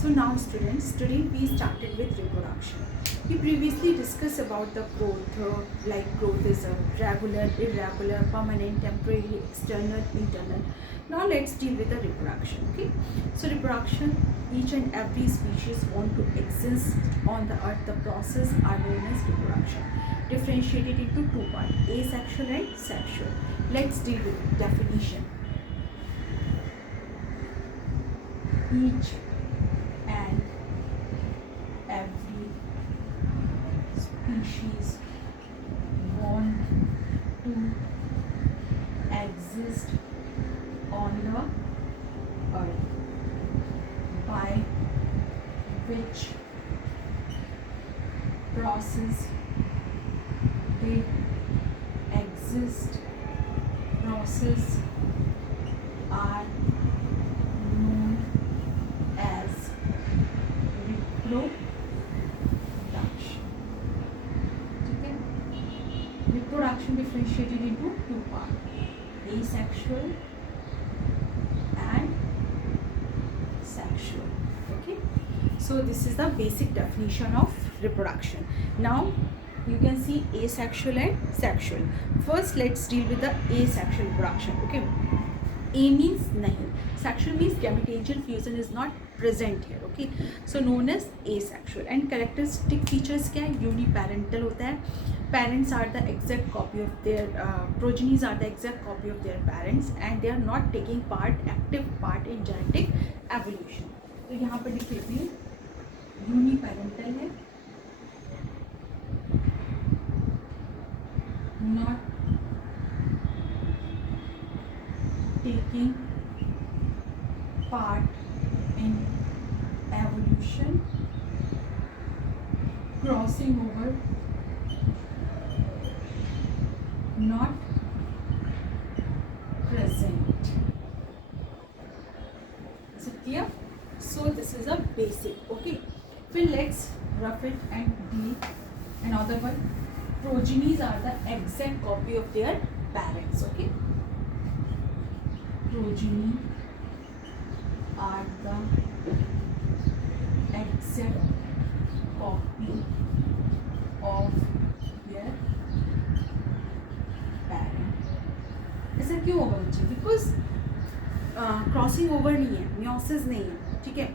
So now students, today we started with reproduction. We previously discussed about the growth, like growth is a regular, irregular, permanent, temporary, external, internal. Now let's deal with the reproduction. Okay, so reproduction, each and every species want to exist on the earth. The process are known as reproduction, differentiated into two parts, asexual and sexual. Let's deal with definition. Each and every species want to exist on the earth, by which process they exist. Process are known as reproduction. Okay? Reproduction differentiated into two parts, asexual and sexual. Okay, so this is the basic definition of reproduction. Now you can see asexual and sexual. First let's deal with the asexual reproduction. Okay, A means nahi, sexual means gametagenic fusion is not present here. Okay, so known as asexual. And characteristic features क्या है? Uniparental होता है. Parents are the exact copy of their progenies are the exact copy of their parents, and they are not taking active part in genetic evolution. तो यहाँ पर लिख लेती हूँ uniparental है, not taking part in evolution, crossing over, not present. Is it clear? So this is a basic. Okay, फिर let's rough it and deal. Another one, progenies are the exact copy of their parents. Okay, progeny are the exact copy of their parent. ऐसा क्यों होगा बच्चे? Because crossing over नहीं है, meiosis नहीं है. ठीक है,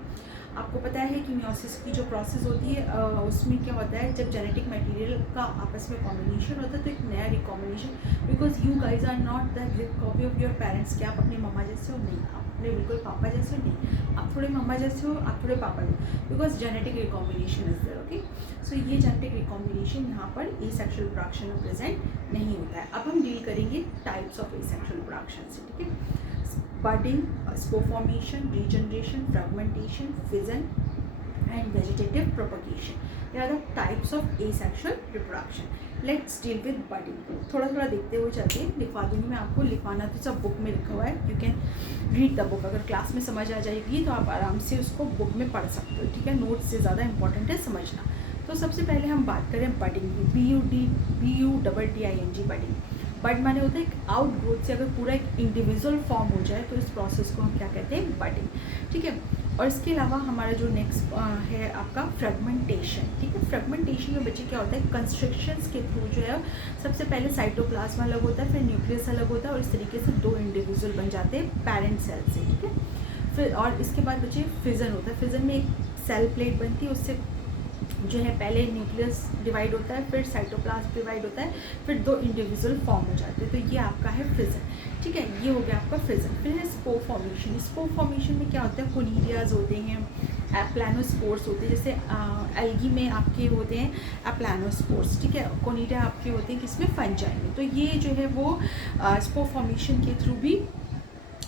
आपको पता है कि म्योसिस की जो प्रोसेस होती है उसमें क्या होता है, जब जेनेटिक मटेरियल का आपस में कॉम्बिनेशन होता है तो एक नया recombination. Because you guys are not the exact copy of your parents. क्या आप अपने मम्मा जैसे हो? नहीं. आप अपने बिल्कुल पापा जैसे हो? नहीं. आप थोड़े मम्मा जैसे हो, आप थोड़े पापा जैसे. Because genetic recombination is there. Okay, so ये जेनेटिक रिकॉम्बिनेशन यहाँ पर एसेक्सुअल रिप्रोडक्शन में प्रेजेंट नहीं होता है. अब हम डील करेंगे टाइप्स ऑफ एसेक्सुअल रिप्रोडक्शन से. ठीक है, budding, spore formation, regeneration, fragmentation, fission and vegetative propagation. They are the types of asexual reproduction. Let's deal with budding. थोड़ा थोड़ा देखते हुए चलते हैं. लिखवा दूंगी मैं आपको, लिखवाना तो सब बुक में लिखा हुआ है. You can read the book. अगर क्लास में समझ आ जाएगी तो आप आराम से उसको बुक में पढ़ सकते हो. ठीक है, नोट से ज़्यादा इंपॉर्टेंट है समझना. तो सबसे पहले हम बात करें बडिंग की. BUDDING budding. बड माने होता है एक आउट ग्रोथ से अगर पूरा एक इंडिविजुअल फॉर्म हो जाए तो इस प्रोसेस को हम क्या कहते हैं? बडिंग. ठीक है, और इसके अलावा हमारा जो नेक्स्ट है आपका फ्रेगमेंटेशन. ठीक है, फ्रेगमेंटेशन में बच्चे क्या होता है, कंस्ट्रक्शंस के थ्रू जो है सबसे पहले साइटोप्लाज्म अलग होता है, फिर न्यूक्लियस अलग होता है, और इस तरीके से दो इंडिविजुअल बन जाते हैं पेरेंट सेल से. ठीक है, फिर और इसके बाद बच्चे फिजन होता है. फिजन में एक सेल प्लेट बनती है, उससे जो है पहले न्यूक्लियस डिवाइड होता है, फिर साइटोप्लाज्म डिवाइड होता है, फिर दो इंडिविजुअल फॉर्म हो जाते हैं. तो ये आपका है फिजन. ठीक है, ये हो गया आपका फिजन. फिर है स्पोर फॉर्मेशन. स्पोर फॉर्मेशन में क्या होता है, कोनिडियाज होते हैं, एप्लानोस्पोर्स होते हैं. जैसे एल्गी में आपके होते हैं एप्लानोस्पोर्स. ठीक है, कोनिडिया आपके होते हैं किसमें? फंजाई में. तो ये जो है वो स्पोर फॉर्मेशन के थ्रू भी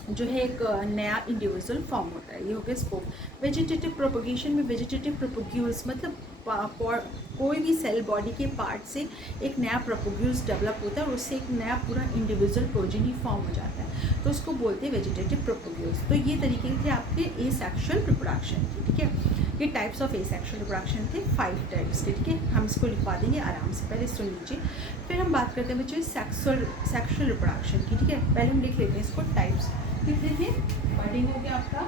जो है एक नया इंडिविजुअल फॉर्म होता है. ये हो गया स्पोर. वेजिटेटिव प्रोपगेशन में वेजिटेटिव प्रोपग्यूल्स मतलब कोई भी सेल बॉडी के पार्ट से एक नया प्रोपग्यूल्स डेवलप होता है और उससे एक नया पूरा इंडिविजुअल प्रोजेनी फॉर्म हो जाता है, तो उसको बोलते हैं वेजिटेटिव प्रोपग्यूल्स. तो ये तरीके थे आपके एसेक्सुअल रिप्रोडक्शन के. ठीक है, ये टाइप्स ऑफ एसेक्सुअल रिप्रोडक्शन थे 5 टाइप्स के. ठीक है, हम इसको लिखवा देंगे आराम से, पहले सुन लीजिए. फिर हम बात करते हैं बच्चों सेक्सुअल रिप्रोडक्शन की. ठीक है, पहले हम लिख लेते हैं इसको टाइप्स. कितने थे? बडिंग हो गया आपका,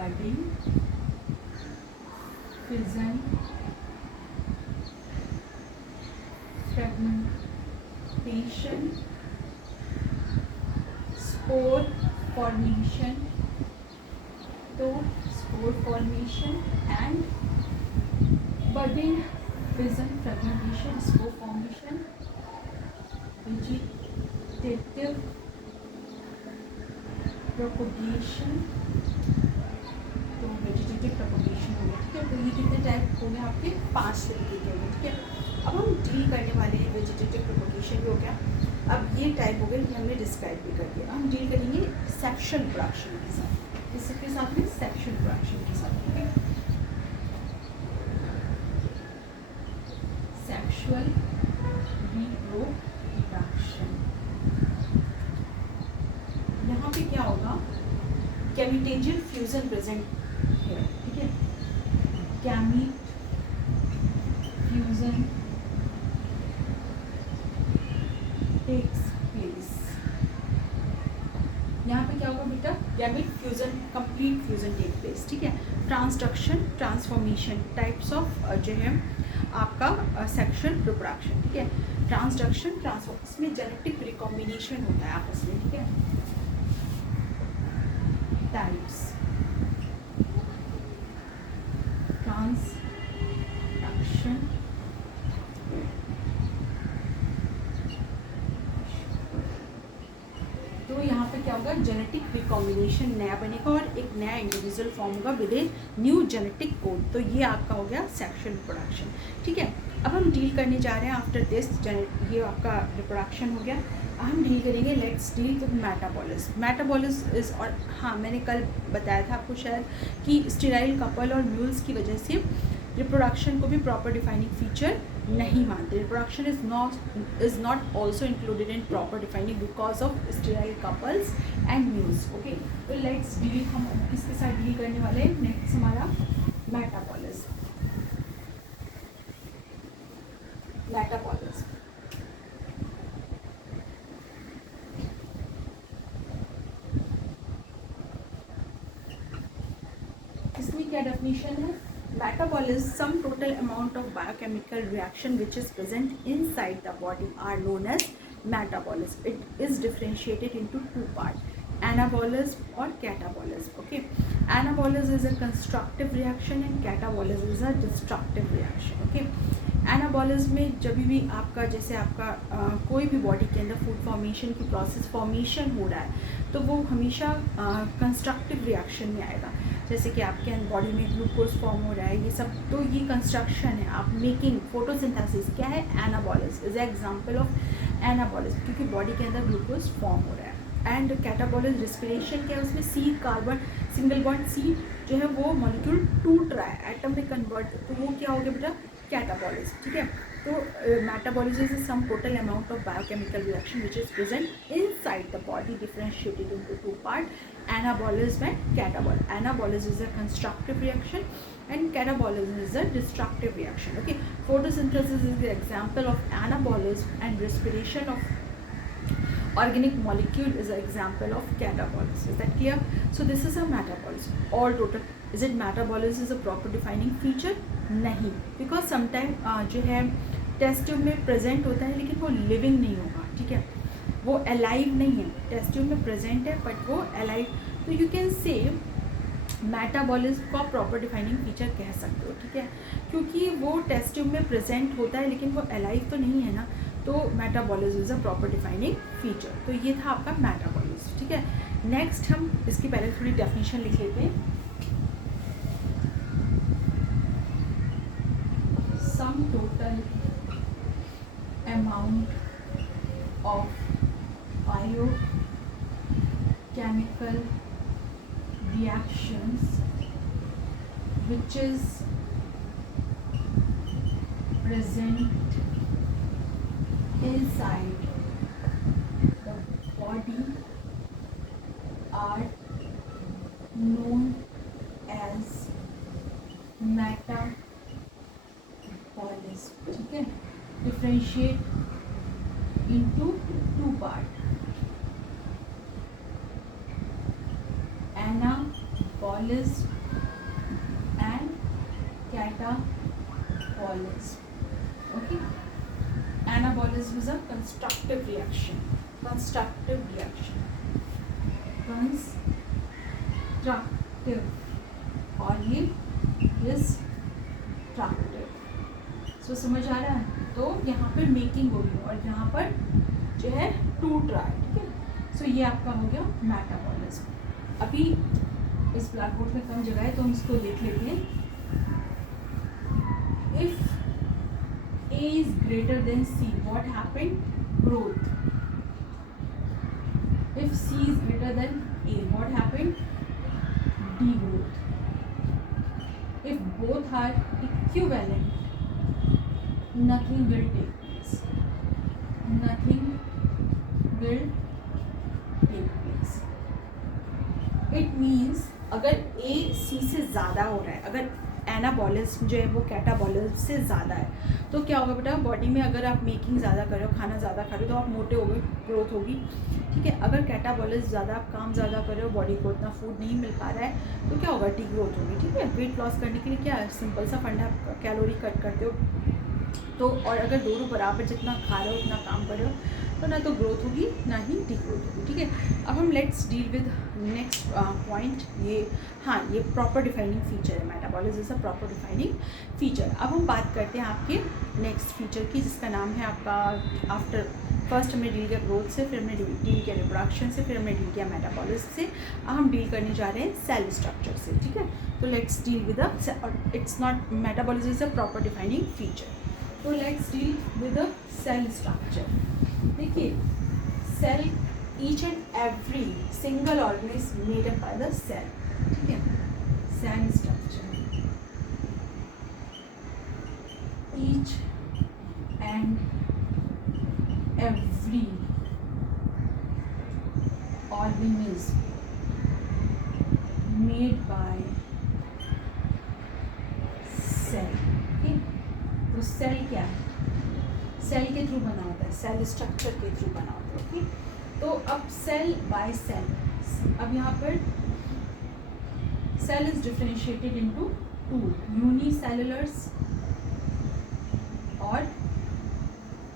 budding, fission, fragmentation, spore formation, तो spore formation and budding, fission, fragmentation, spore formation, vegetative propagation, तो वेजिटेटिव प्रोपगेशन हो गया, ठीक है। तो ये कितने टाइप हो गए आपके? 5 तरीके के हो गए, ठीक है। अब हम डील करने वाले हैं वेजिटेटिव प्रोपगेशन भी हो गया। अब ये टाइप हो गए कि हमने डिस्क्राइब भी कर दिया। हम डील करेंगे सेक्शुअल प्रोडक्शन के साथ, इसके साथ में सेक्शुअल प्रोडक्शन के साथ, ठीक है। सेक्शुअल रिप्रोडक्शन, यहाँ पे क्या होगा? गैमेटेजियल फ्यूजन प्रेजेंट है, ठीक है। Gamete fusion takes place. यहाँ पे क्या होगा बेटा? Gamete fusion, complete fusion take place, ठीक है। ट्रांसडक्शन, ट्रांसफॉर्मेशन टाइप्स ऑफ जो है आपका सेक्शुअल रिप्रोडक्शन, ठीक है। ट्रांसडक्शन, ट्रांसफॉर्म, इसमें जेनेटिक रिकॉम्बिनेशन होता है आपस में, ठीक है। टाइप्स, ट्रांसडक्शन, तो यहाँ पे क्या होगा? जेनेटिक रिकॉम्बिनेशन नया बनेगा और एक नया इंडिविजुअल फॉर्म होगा with a new genetic code. तो ये आपका हो गया सेक्शुअल रिप्रोडक्शन, ठीक है। अब हम डील करने जा रहे हैं आफ्टर दिस, ये आपका रिप्रोडक्शन हो गया। हम डील करेंगे, लेट्स डील विद मेटाबॉलिस। मेटाबॉलिस इज, और हाँ मैंने कल बताया था आपको शायद कि स्टेराइल कपल और म्यूल्स की वजह से रिप्रोडक्शन को भी प्रॉपर डिफाइनिंग फीचर नहीं मानते। Reproduction is not also included in proper defining because of sterile couples and mules, okay. तो लेट्स डील, हम किसके साथ डील करने वाले हैं? नेक्स्ट हमारा मेटाबॉलिस। मेटाबॉलिस इसमें क्या डेफिनेशन है? Metabolism, some total amount of biochemical reaction which is present inside the body are known as metabolism. It is differentiated into two parts, anabolism or catabolism, okay. Anabolism is a constructive reaction and catabolism is a destructive reaction, okay. Anabolism में जब भी आपका, जैसे आपका कोई भी body के अंदर फूड फॉर्मेशन की प्रोसेस फॉर्मेशन हो रहा है तो वो हमेशा कंस्ट्रक्टिव रिएक्शन में आएगा। जैसे कि आपके बॉडी में ग्लूकोज फॉर्म हो रहा है, ये सब, तो ये कंस्ट्रक्शन है। आप मेकिंग फोटोसिंथेसिस क्या है? Anabolism is example of anabolism, क्योंकि बॉडी के अंदर ग्लूकोज फॉर्म हो रहा है। एंड कैटाबॉलिज्म रिस्पिरेशन क्या है? उसमें सी कार्बन सिंगल बॉन्ड सी जो है वो मॉलिक्यूल टूट रहा है, एटम में कन्वर्ट, तो वो क्या हो गया बेटा? कैटाबॉलिज्म, ठीक है। तो metabolism is sum total amount of biochemical reaction which is present inside the body, differentiated into two part, anabolism and catabolism. Anabolism is a constructive reaction and catabolism is a destructive reaction, okay. Photosynthesis is the example of anabolism and respiration of organic molecule is an example of catabolism. Is that clear? So this is a metabolism. All total, is it metabolism is a proper defining feature? नहीं, because sometime जो है test tube में present होता है लेकिन वो living नहीं होगा, ठीक है, वो अलाइव नहीं है। टेस्ट ट्यूब में प्रेजेंट है बट वो अलाइव, तो यू कैन से मेटाबॉलिज्म का प्रॉपर डिफाइनिंग फीचर कह सकते हो, ठीक है, क्योंकि वो टेस्ट ट्यूब में प्रेजेंट होता है लेकिन वो अलाइव तो नहीं है ना, तो metabolism is a proper defining feature. तो ये था आपका मेटाबॉलिज्म, ठीक है। नेक्स्ट हम इसकी पहले थोड़ी डेफिनेशन लिख लेते हैं। Sum total amount of biochemical reactions which is present inside the body are known as metabolism, ठीक है। Differentiate into two parts, anabolism metabolism. Okay, anabolism is a constructive reaction. Constructive reaction. Constructive और ये destructive. सो समझ आ रहा है. तो यहाँ पर मेकिंग होगी और यहाँ पर जो है टूट रहा है. ठीक है. सो ये आपका हो गया मेटाबॉलिज्म. अभी इस ब्लैक बोर्ड में कम जगह है तो हम इसको लिख लेते हैं. If A is greater than C, what happened? Growth. If C is greater than A, what happened? Degrowth. If both are equivalent, nothing will take place. Nothing will take place. It means अगर A C से ज़्यादा हो रहा है, अगर anabolism जो है वो कैटाबॉलिज्म से ज़्यादा है, तो क्या होगा बेटा, बॉडी में अगर आप मेकिंग ज़्यादा कर रहे हो, खाना ज़्यादा खा रहे हो तो आप मोटे हो गए, ग्रोथ होगी. ठीक है. अगर कैटाबॉलिज्म ज़्यादा, आप काम ज़्यादा कर रहे हो, बॉडी को इतना फूड नहीं मिल पा रहा है, तो क्या होगा, डी ग्रोथ होगी. ठीक है. वेट लॉस करने के लिए क्या है, सिंपल सा फंडा, कैलोरी कट करते हो तो, और अगर दोनों बराबर जितना खा रहे हो उतना काम कर रहे हो तो ना तो ग्रोथ होगी ना ही डी ग्रोथ होगी. ठीक है. अब हम let's deal with next point. ये हाँ, ये प्रॉपर डिफाइनिंग फीचर है. Metabolism is a proper defining feature. अब हम बात करते हैं आपके नेक्स्ट फीचर की, जिसका नाम है आपका, आफ्टर फर्स्ट हमने डील किया ग्रोथ से, फिर हमने डील किया रिप्रोडक्शन से, फिर हमने डील किया मेटाबॉलिज्म से. अब हम डील करने जा रहे हैं सेल स्ट्रक्चर से. ठीक है. तो let's deal with it's not, metabolism is a proper defining feature. तो let's deal with the cell structure. देखिए, cell, each and every single organism made up by the cell. ठीक है. Cell structure, each and every organism made by cell. ठीक. तो cell क्या है, cell के through बना होता है, सेल स्ट्रक्चर के थ्रू बना होता है. ओके. तो अब सेल बाय सेल, अब यहाँ पर cell is differentiated into two, unicellulars और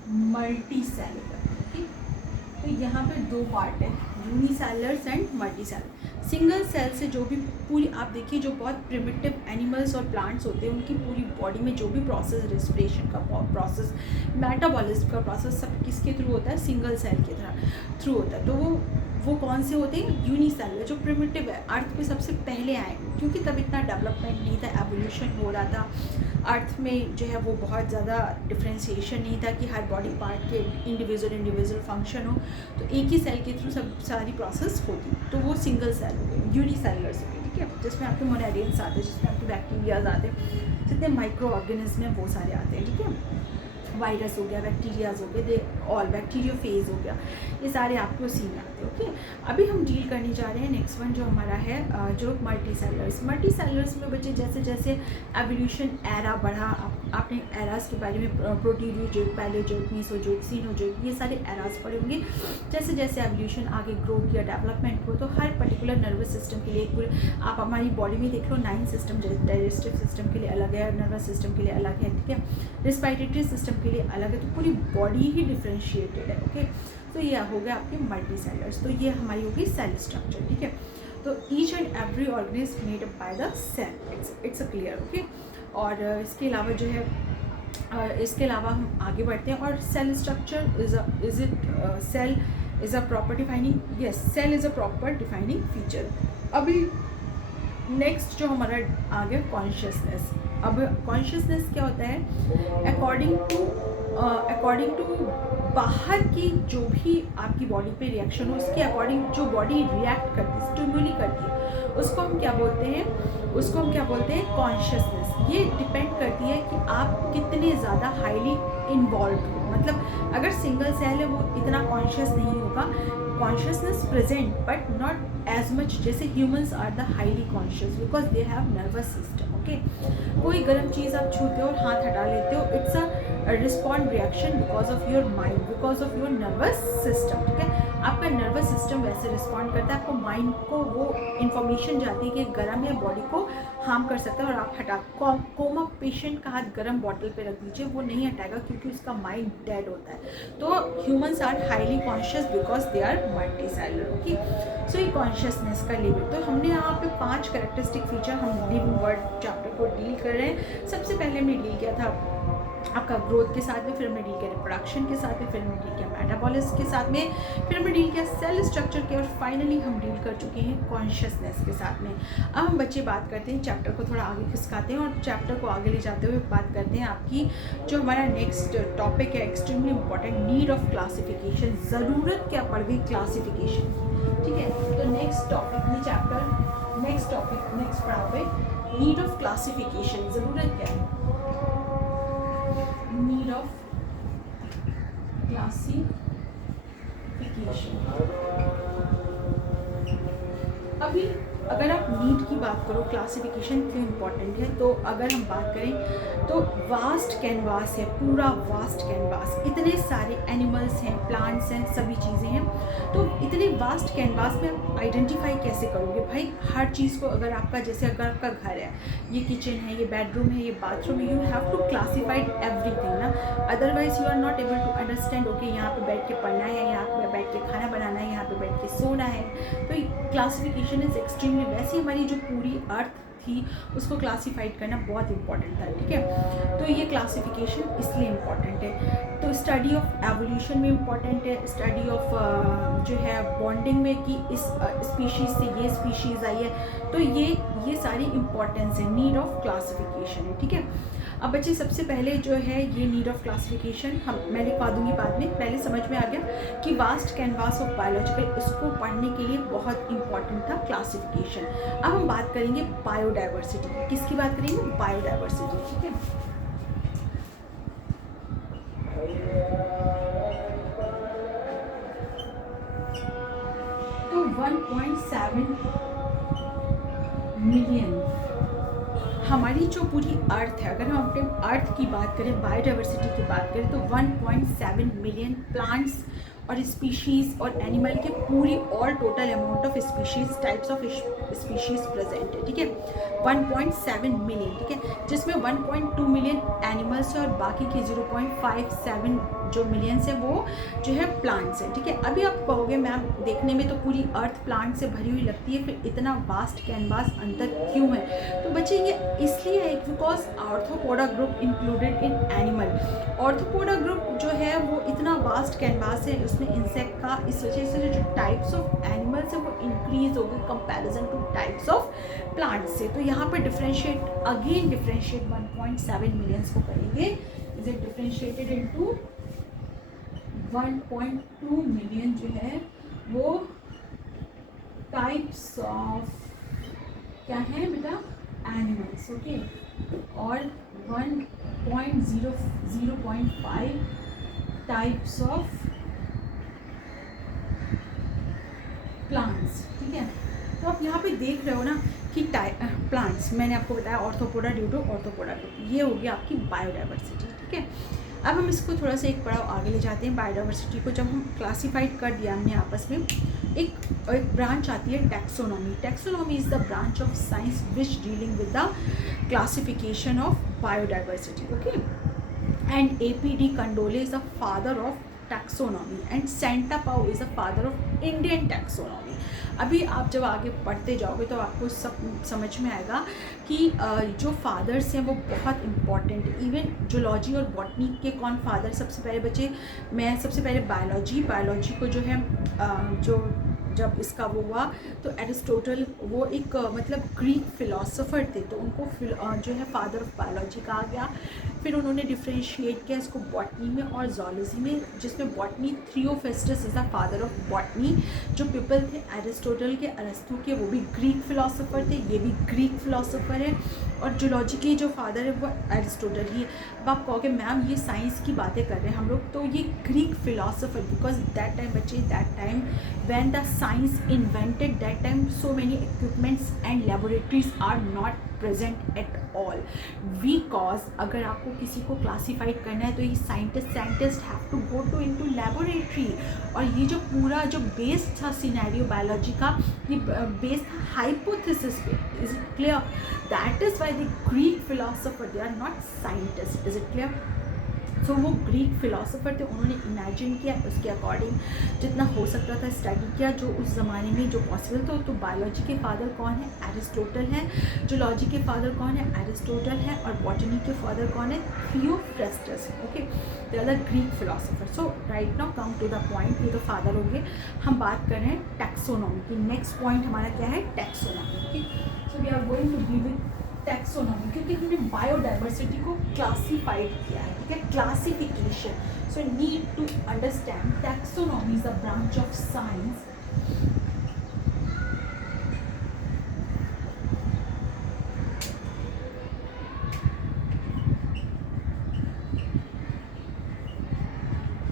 मल्टी सेलुलर. ठीक. तो यहाँ पर दो पार्ट है, unicellulars and multicellular. Single cell से जो भी पूरी, आप देखिए जो बहुत प्रिमिटिव एनिमल्स और प्लांट्स होते हैं, उनकी पूरी बॉडी में जो भी प्रोसेस, रेस्पिरेशन का प्रोसेस, मेटाबॉलिज्म का प्रोसेस, सब किसके थ्रू होता है, सिंगल सेल के थ्रू होता है. तो वो कौन से होते हैं, यूनिसेलुलर, जो प्रिमिटिव है, अर्थ पे सबसे पहले आए, क्योंकि तब इतना डेवलपमेंट नहीं था, एवोल्यूशन हो रहा था अर्थ में, जो है वो बहुत ज़्यादा डिफ्रेंशिएशन नहीं था कि हर बॉडी पार्ट के इंडिविजुअल फंक्शन हो, तो एक ही सेल के थ्रू सब सारी प्रोसेस होती. तो वो सिंगल सेल हो गए, यूनिसेलुलर्स हो गए. ठीक है. जिसमें आपके मोनेरियंस आते हैं, जिसमें आपके बैक्टीरियाज आते हैं, जितने माइक्रो ऑर्गेनिज्म हैं वो सारे आते हैं. ठीक है. वायरस हो गया, बैक्टीरियाज हो गए, दे ऑल, बैक्टीरियोफेज हो गया, ये सारे आपके उसी में आते हैं. ओके. अभी हम डील करने जा रहे हैं नेक्स्ट वन, जो हमारा है जो मल्टीसेलुलर्स. मल्टीसेलुलर्स में बच्चे जैसे जैसे एवोल्यूशन एरा बढ़ा, आपने एरास के बारे में, प्रोटीरियोजोइक, पैलेयोजोइक, मीसोजोइक, सीनोजोइक, ये सारे एरास पढ़े होंगे. जैसे जैसे एवोल्यूशन आगे ग्रो किया, डेवलपमेंट हो, तो हर पर्टिकुलर नर्वस सिस्टम के लिए एक पूरे, आप हमारी बॉडी में देख लो 9 सिस्टम, डाइजेस्टिव सिस्टम के लिए अलग है, नर्वस सिस्टम के लिए अलग है. ठीक है. रिस्पायरेटरी सिस्टम के लिए अलग है. तो पूरी बॉडी ही डिफ्रेंशिएटेड है. ओके. तो ये हो गया आपके मल्टीसेलुलर्स. तो ये हमारी होगी सेल स्ट्रक्चर. ठीक है. तो each and every organism made up by the cell. It's a clear. Okay. और इसके अलावा जो है, इसके अलावा हम आगे बढ़ते हैं. और cell structure cell is a proper defining, yes, cell is a proper defining feature. अभी नेक्स्ट जो हमारा आ गया कॉन्शियसनेस. अब कॉन्शियसनेस क्या होता है, अकॉर्डिंग टू बाहर की जो भी आपकी बॉडी पे रिएक्शन हो, उसके अकॉर्डिंग जो बॉडी रिएक्ट करती है, स्टिमुली करती है, उसको हम क्या बोलते हैं, कॉन्शियसनेस. ये डिपेंड करती है कि आप कितने ज़्यादा हाईली इन्वॉल्व हो. मतलब अगर सिंगल सेल है वो इतना कॉन्शियस नहीं होगा, consciousness present but not as much, जैसे humans are the highly conscious because they have nervous system. Okay. कोई गर्म चीज़ आप छूते हो और हाथ हटा लेते हो, it's a respond reaction because of your mind, because of your nervous system. ठीक है. आपका नर्वस सिस्टम वैसे रिस्पॉन्ड करता है, आपको माइंड को वो इन्फॉर्मेशन जाती है कि गर्म है, बॉडी को हार्म कर सकता है और आप हटा। कोमा पेशेंट का हाथ गर्म बॉटल पे रख दीजिए, वो नहीं हटाएगा क्योंकि उसका माइंड डेड होता है। तो humans are highly conscious because they are multicellular. Okay, so ये कॉन्शियसनेस का लेवल। तो हमने यहाँ पे 5 कैरेक्टरिस्टिक फीचर हम लिविंग वर्ड चैप्टर को डील कर रहे हैं। सबसे पहले हमने डील किया था आपका ग्रोथ के साथ में, फिर हमने डील किया रिप्रोडक्शन के साथ में, फिर हमने डील किया मेटाबॉलिज्म के साथ में, फिर हमने डील किया सेल स्ट्रक्चर के, और फाइनली हम डील कर चुके हैं कॉन्शियसनेस के साथ में। अब हम बच्चे बात करते हैं, चैप्टर को थोड़ा आगे खिसकाते हैं और चैप्टर को आगे ले जाते हुए बात करते हैं आपकी जो हमारा नेक्स्ट टॉपिक है extremely important, need of classification. ज़रूरत क्या पड़ गई क्लासिफिकेशन की, ठीक है। तो नेक्स्ट टॉपिक में चैप्टर नेक्स्ट पढ़ा हुए नीड ऑफ क्लासिफिकेशन, ज़रूरत क्या है, नीड ऑफ क्लासिफिकेशन। अभी अगर आप नीड की बात करो, क्लासिफिकेशन क्यों इम्पॉर्टेंट है, तो अगर हम बात करें तो वास्ट कैनवास है, पूरा वास्ट कैनवास, इतने सारे एनिमल्स हैं, प्लांट्स हैं, सभी चीज़ें हैं। तो इतने वास्ट कैनवास में आप आइडेंटिफाई कैसे करोगे भाई हर चीज़ को। अगर आपका जैसे अगर आपका घर है, ये किचन है, ये बेडरूम है, ये बाथरूम है, you have to classified everything ना, otherwise you are not able to understand okay यहाँ पे बैठ के पढ़ना है, यहाँ पे बैठ के खाना बनाना है, यहाँ पे बैठ के सोना है। तो क्लासिफिकेशन इज एक्सट्रीमली, वैसे हमारी जो पूरी अर्थ थी उसको क्लासिफाइड करना बहुत इंपॉर्टेंट था, ठीक है। तो ये क्लासिफिकेशन इसलिए इम्पॉर्टेंट है। तो स्टडी ऑफ एवोल्यूशन में इम्पॉर्टेंट है, स्टडी ऑफ जो है बॉन्डिंग में कि इस स्पीशीज़ से ये स्पीशीज़ आई है। तो ये सारी इम्पॉर्टेंस है, नीड ऑफ क्लासिफिकेशन है, ठीक है। अब बच्चे सबसे पहले जो है ये नीड ऑफ क्लासिफिकेशन मैं लिखवा दूंगी बाद में, पहले समझ में आ गया कि वास्ट कैनवास ऑफ बायोलॉजिकल, इसको पढ़ने के लिए बहुत इंपॉर्टेंट था क्लासिफिकेशन। अब हम बात करेंगे बायोडाइवर्सिटी, किसकी बात करेंगे, बायोडाइवर्सिटी, ठीक है। तो 1.7 मिलियन हमारी जो पूरी अर्थ है, अगर हम अपने अर्थ की बात करें, बायोडाइवर्सिटी की बात करें, तो 1.7 मिलियन प्लांट्स और स्पीशीज़ और एनिमल के पूरी all total amount of species, types of species present है, ठीक है। 1.7 मिलियन, ठीक है, जिसमें 1.2 मिलियन एनिमल्स है और बाकी के 0.57 जो मिलियंस है वो जो है प्लांट्स है, ठीक है। अभी आप कहोगे मैम देखने में तो पूरी अर्थ प्लांट से भरी हुई लगती है, फिर इतना वास्ट कैनवास अंदर क्यों है। तो बच्चे ये इसलिए है because arthropoda group included in animal. Arthropoda group जो है वो इतना वास्ट कैनवास है उसमें इंसेक्ट का, इस वजह से जो टाइप्स ऑफ एनिमल्स है वो इंक्रीज हो गई comparison two types of plants से। तो यहाँ पर डिफ्रेंशिएट 1.7 मिलियंस को करेंगे, is it differentiated into 1.2 million जो है वो टाइप्स ऑफ क्या है बेटा, एनिमल्स, ओके, और 0.5 टाइप्स ऑफ प्लांट्स, ठीक है। तो आप यहाँ पे देख रहे हो ना कि प्लांट्स, मैंने आपको बताया ऑर्थोपोडा ड्यूटो ऑर्थोपोडा ग्रुप, ये हो गया आपकी बायोडाइवर्सिटी, ठीक है। अब हम इसको थोड़ा सा एक पड़ाव आगे ले जाते हैं। बायोडाइवर्सिटी को जब हम क्लासिफाइड कर दिया हमने आपस में, एक ब्रांच आती है taxonomy. Taxonomy is the branch of science which dealing with the classification of biodiversity, okay. And APD Candolle is the father of taxonomy and Santapau is the father of Indian taxonomy. अभी आप जब आगे पढ़ते जाओगे तो आपको सब समझ में आएगा कि जो फादर्स हैं वो बहुत इम्पॉर्टेंट, इवन जूलॉजी और बॉटनी के कौन फादर, सबसे पहले बच्चे मैं सबसे पहले बायोलॉजी को जो है जो जब इसका वो हुआ तो एरिस्टोटल वो एक मतलब ग्रीक फिलोसोफर थे, तो उनको जो है फादर ऑफ बायोलॉजी कहा गया। फिर उन्होंने डिफ्रेंशिएट किया इसको बॉटनी में और जोलॉजी में, जिसमें botany Theophrastus is the father of botany. जो पीपल थे एरिस्टोटल के, अरस्तु के, वो भी ग्रीक फिलोसोफर थे, ये भी ग्रीक फिलोसोफर है। और जूलॉजी के जो फादर है वो एरिस्टोटल ही है। अब आप कहोगे मैम ये साइंस की बातें कर रहे हैं हम लोग, तो ये Greek philosopher, because that time बच्चे, that time when the science invented, that time so many equipments and laboratories are not present at all. Because अगर आपको किसी को क्लासीफाइड करना है तो ये scientist have to go to into laboratory. और ये जो पूरा जो बेस था सिनेरियो बायोलॉजी का, ये बेस था हाइपोथेसिस पे। Is it clear? That is why the Greek philosopher, they are not scientist. Is it clear? So वो ग्रीक फिलोसोफर थे, उन्होंने इमेजिन किया, उसके अकॉर्डिंग जितना हो सकता था स्टडी किया, जो उस ज़माने में जो पॉसिबल था। तो बायोलॉजी के फादर कौन है? एरिस्टोटल हैं। जूलॉजी के फादर कौन है? एरिस्टोटल है। और बॉटनी के फादर कौन है? Theophrastus. Okay, they are the Greek philosopher. So right now come to the point, ये तो फादर हो गए। हम बात कर रहे हैं टैक्सोनॉमी की। नेक्स्ट पॉइंट हमारा क्या है? Taxonomy. Okay, so we are going to deal with taxonomy, क्योंकि हमने बायोडाइवर्सिटी को क्लासीफाइड किया है, ठीक है, classification. So need to understand taxonomy is a branch of science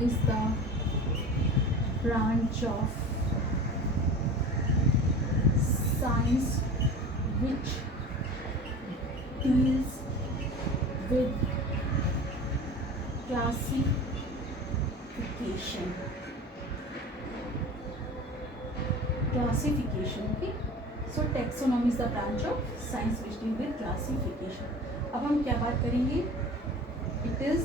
is the branch of science which deals with classification. Okay, so taxonomy is the branch of science which deals with classification. अब हम क्या बात करेंगे? It is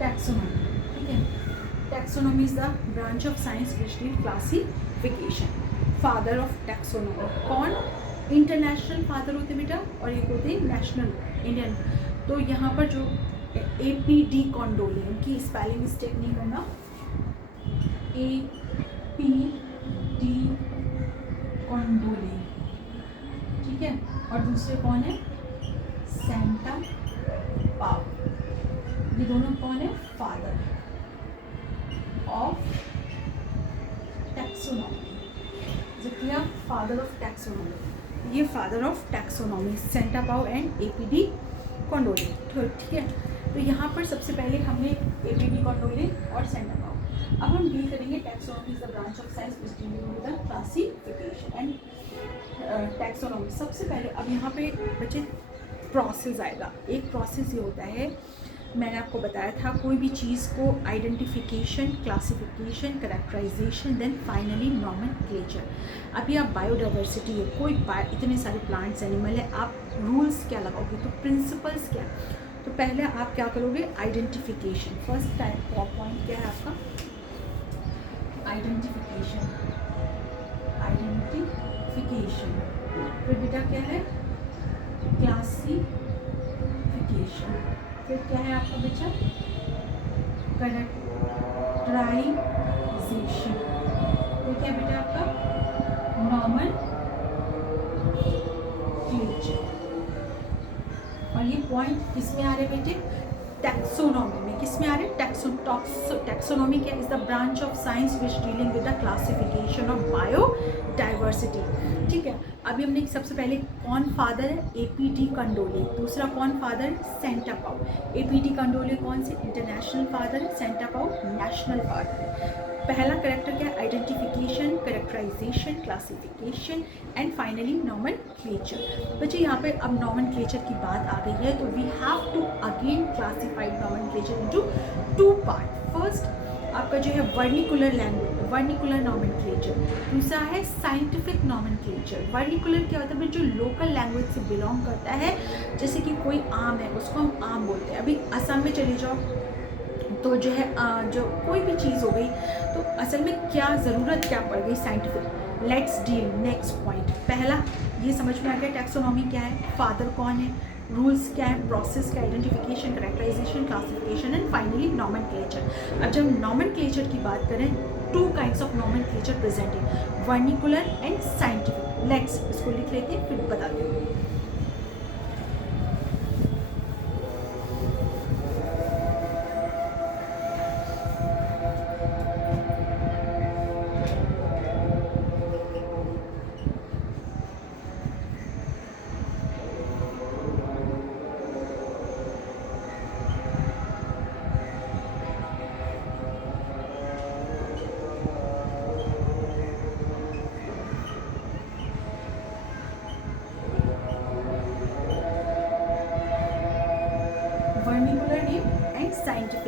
taxonomy. ठीक है, taxonomy is the branch of science which deals classification. Father of taxonomy कौन? International father होते बेटा, और एक होते नेशनल इंडियन। तो यहाँ पर जो APD कॉन्डोली, उनकी स्पेलिंग मिस्टेक नहीं करना, APD कॉन्डोली, ठीक है। और दूसरे कौन है? Santapau. ये दोनों कौन है? Father of taxonomy. Clear? Father of taxonomy, ये father of taxonomy Santapau and APD Candolle. ठीक है, तो यहाँ पर सबसे पहले हमने APD कॉन्डोली और सेंटा पाव। अब हम डील करेंगे taxonomy is the branch of science which deal with the classification and taxonomy. सबसे पहले अब यहाँ पे बच्चे प्रोसेस आएगा। एक प्रोसेस ये होता है, मैंने आपको बताया था, कोई भी चीज़ को identification, classification, characterization, then finally nomenclature. अभी आप बायोडाइवर्सिटी है, कोई इतने सारे प्लांट्स एनिमल है, आप रूल्स क्या लगाओगे? तो प्रिंसिपल्स क्या? तो पहले आप क्या करोगे? आइडेंटिफिकेशन। फर्स्ट टाइप पॉइंट क्या है आपका? आइडेंटिफिकेशन। आइडेंटिफिकेशन फिर बेटा क्या है? क्लासिफिकेशन। फिर क्या है आपका बच्चा? कैरेक्टराइजेशन। फिर क्या बेटा आपका? नॉमेनक्लेचर। और ये पॉइंट किस में आ रहे हैं बेटे? टैक्सोनॉमी में। किस में आ रहे हैं? टैक्सोनॉमी क्या? Is the branch of science which dealing with the classification of biodiversity. ठीक है, अभी हमने सबसे पहले कौन फादर है? APD कॉन्डोली। दूसरा कौन फादर है? सेंटा पाव। APD कॉन्डोली कौन से? इंटरनेशनल फादर है, सेंटा पाव नेशनल फादर है। पहला करेक्टर क्या है? Identification, characterization, classification and finally nomenclature. बच्चे यहाँ पे अब नॉमेनक्लेचर की बात आ गई है, तो we have to again classified nomenclature into two part. First आपका जो है वर्निकुलर लैंग्वेज, वर्निकुलर नॉमेनक्लेचर। दूसरा है साइंटिफिक नॉमेनक्लेचर। वर्निकुलर क्या होता है? जो लोकल लैंग्वेज से बिलोंग करता है, जैसे कि कोई आम है, उसको हम आम बोलते हैं। अभी असम में चले जाओ तो जो है जो कोई भी चीज़ हो गई, तो असल में क्या ज़रूरत क्या पड़ गई? Scientific. Let's deal next point. पहला ये समझ में आ गया टैक्सोनॉमी क्या है, फादर कौन है, रूल्स क्या है, प्रोसेस क्या, identification, characterization, classification and finally nomenclature. अब जब नॉमेनक्लेचर की बात करें, two kinds of nomenclature present है, वर्निकुलर एंड साइंटिफिक। लेट्स इसको लिख लेते हैं, फिर बताते हैं।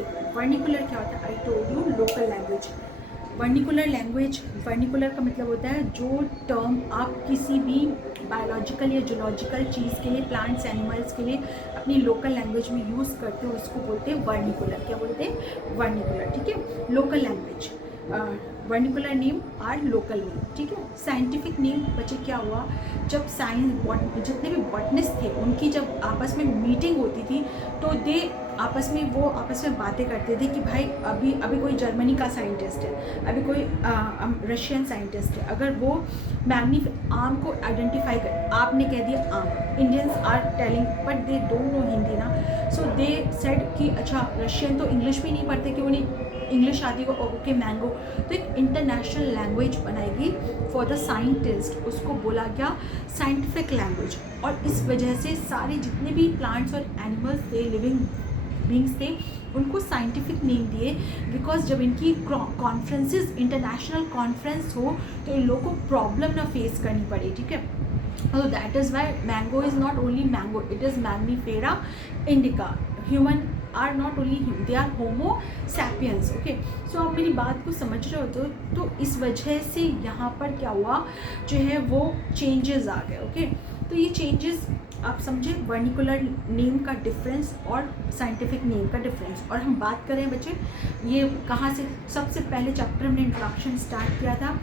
साइंटिफिक। वर्निकुलर क्या होता है? I told you, local language. Vernacular language, vernacular का मतलब होता है जो टर्म आप किसी भी बायोलॉजिकल या जूलॉजिकल चीज़ के लिए, प्लांट्स एनिमल्स के लिए अपनी लोकल लैंग्वेज में यूज़ करते हो, उसको बोलते हैं वर्निकुलर। क्या बोलते हैं? वर्निकुलर। ठीक है, local language. Vernacular name are local name. ठीक है, साइंटिफिक नेम बच्चे क्या हुआ, जब साइंस जितने भी बॉटनिस्ट थे उनकी जब आपस में मीटिंग होती थी तो वो आपस में बातें करते थे कि भाई अभी कोई जर्मनी का साइंटिस्ट है, अभी कोई रशियन साइंटिस्ट है, अगर वो आम को आइडेंटिफाई कर, आपने कह दिया आम, Indians are telling but they don't know Hindi ना, सो दे सेड कि अच्छा रशियन तो इंग्लिश भी नहीं पढ़ते कि उन्हें इंग्लिश आती हो, ओके मैंगो। तो एक इंटरनेशनल लैंग्वेज बनाएगी फॉर द साइंटिस्ट, उसको बोला गया साइंटिफिक लैंग्वेज। और इस वजह से सारे जितने भी प्लांट्स और एनिमल्स थे, लिविंग बींग्स थे, उनको साइंटिफिक नेम दिए, बिकॉज जब इनकी कॉन्फ्रेंसेस, इंटरनेशनल कॉन्फ्रेंस हो तो इन लोगों को प्रॉब्लम ना फेस करनी पड़े। ठीक है, so that is why mango is not only mango, it is Mangifera indica. Human are not only human, they are homo sapiens. Okay, so आप मेरी बात को समझ रहे हो तो इस वजह से यहाँ पर क्या हुआ जो है वो चेंजेस आ गए। ओके, तो ये चेंजेस आप समझे, वर्निकुलर नेम का डिफरेंस और साइंटिफिक नेम का डिफरेंस। और हम बात करें बच्चे ये कहाँ से, सबसे पहले चैप्टर हमने इंट्रोडक्शन स्टार्ट किया था,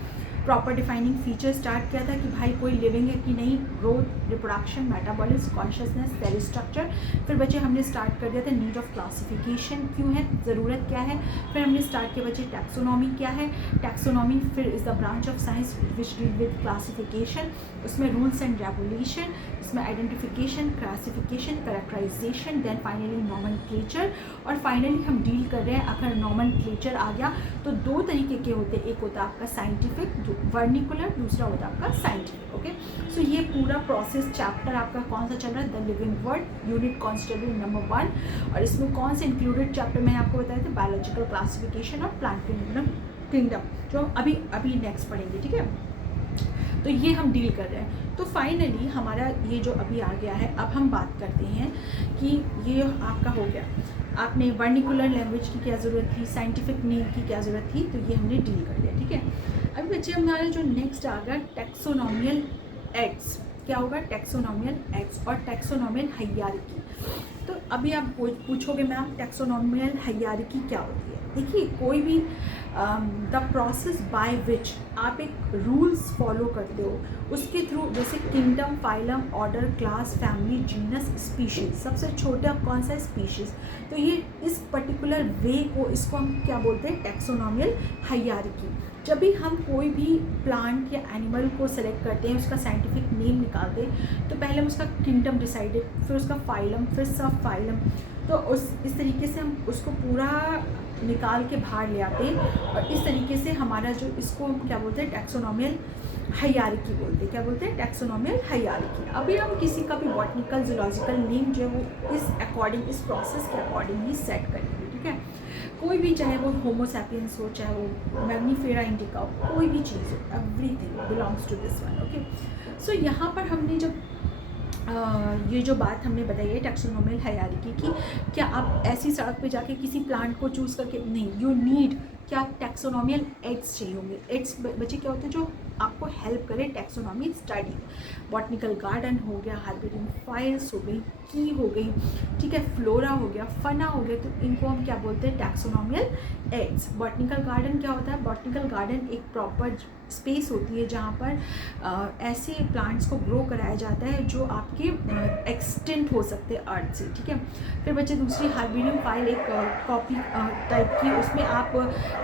प्रॉपर डिफाइनिंग फीचर स्टार्ट किया था कि भाई कोई लिविंग है कि नहीं, growth, reproduction, metabolism, consciousness, cell structure. फिर बच्चे हमने स्टार्ट कर दिया था नीड ऑफ क्लासिफिकेशन, क्यों है, ज़रूरत क्या है। फिर हमने स्टार्ट किया बच्चे टैक्सोनॉमी क्या है, टैक्सोनॉमी फिर is the branch of science which deal with classification, उसमें रूल्स एंड रेगुलेशन, इसमें identification, classification, characterization, then finally nomenclature. और फाइनली हम डील कर रहे हैं, अगर नॉमेनक्लेचर आ गया तो दो तरीके के होते हैं, एक होता है आपका साइंटिफिक वर्निकुलर, दूसरा होता है आपका साइंटिफिक। ओके, सो ये पूरा प्रोसेस चैप्टर आपका कौन सा चल रहा है, the living world, unit constable number 1। और इसमें कौन से इंक्लूडेड चैप्टर मैंने आपको बताया था, बायोलॉजिकल क्लासिफिकेशन और प्लांट किंगडम, जो अभी नेक्स्ट पढ़ेंगे। ठीक है, तो ये हम डील कर रहे हैं। तो फाइनली हमारा ये जो अभी आ गया है, अब हम बात करते हैं कि ये आपका हो गया, आपने वर्निकुलर लैंग्वेज की क्या ज़रूरत थी, साइंटिफिक नेम की क्या ज़रूरत थी, तो ये हमने डील कर लिया। ठीक है, अभी बच्चे हमारा जो नेक्स्ट आ गया टैक्सोनॉमियल एड्स, क्या होगा, टैक्सोनॉमियल एड्स और टैक्सोनॉमियल हायरार्की। तो अभी आप पूछोगे मैम टैक्सोनॉमियल हायरार्की क्या होती है। देखिए, कोई भी द प्रोसेस बाय विच आप एक रूल्स फॉलो करते हो, उसके थ्रू, जैसे kingdom, phylum, order, class, family, genus, species, सबसे छोटा कौन सा स्पीशीज, तो ये इस पर्टिकुलर वे को, इसको हम क्या बोलते हैं, टैक्सोनॉमियल हायरार्की। जब भी हम कोई भी प्लांट या एनिमल को सेलेक्ट करते हैं, उसका साइंटिफिक नेम निकालते हैं, तो पहले हम उसका किंगडम डिसाइडेड, फिर उसका फाइलम, फिर सब फाइलम, तो इस तरीके से हम उसको पूरा निकाल के बाहर ले आते हैं। और इस तरीके से हमारा जो, इसको हम क्या बोलते हैं, टैक्सोनॉमियल हायरार्की बोलते हैं। क्या बोलते हैं, टैक्सोनॉमियल हायरार्की। अभी हम किसी का भी बॉटनिकल जूलॉजिकल नेम जो है वो इस अकॉर्डिंग, इस प्रोसेस के अकॉर्डिंग ही सेट करेंगे। ठीक है, कोई भी, चाहे वो होमो सैपियंस हो, चाहे वो मैग्नीफेरा इंडिका हो, कोई भी चीज़ हो, everything belongs to this one. Okay, so यहाँ पर हमने जब ये जो बात हमने बताई है टैक्सोनॉमियल हायरार्की की, क्या आप ऐसी सड़क पे जाके किसी प्लांट को चूज़ करके नहीं, यू नीड क्या, टैक्सोनॉमियल एड्स चाहिए होंगे। एड्स बच्चे क्या होते हैं, जो आपको हेल्प करे टैक्सोनॉमी स्टडी। बॉटनिकल गार्डन हो गया, हार्बेरियम फाइल्स हो गई, की हो गई, ठीक है, फ्लोरा हो गया, फना हो गया, तो इनको हम क्या बोलते हैं, टैक्सोनॉमियल एड्स। बॉटनिकल गार्डन क्या होता है, बॉटनिकल गार्डन एक प्रॉपर स्पेस होती है जहाँ पर ऐसे प्लांट्स को ग्रो कराया जाता है जो आपके एक्सटेंट हो सकते हैं अर्थ से। ठीक है, फिर बच्चे दूसरी हार्बेरियम फाइल, एक कॉपी टाइप की, उसमें आप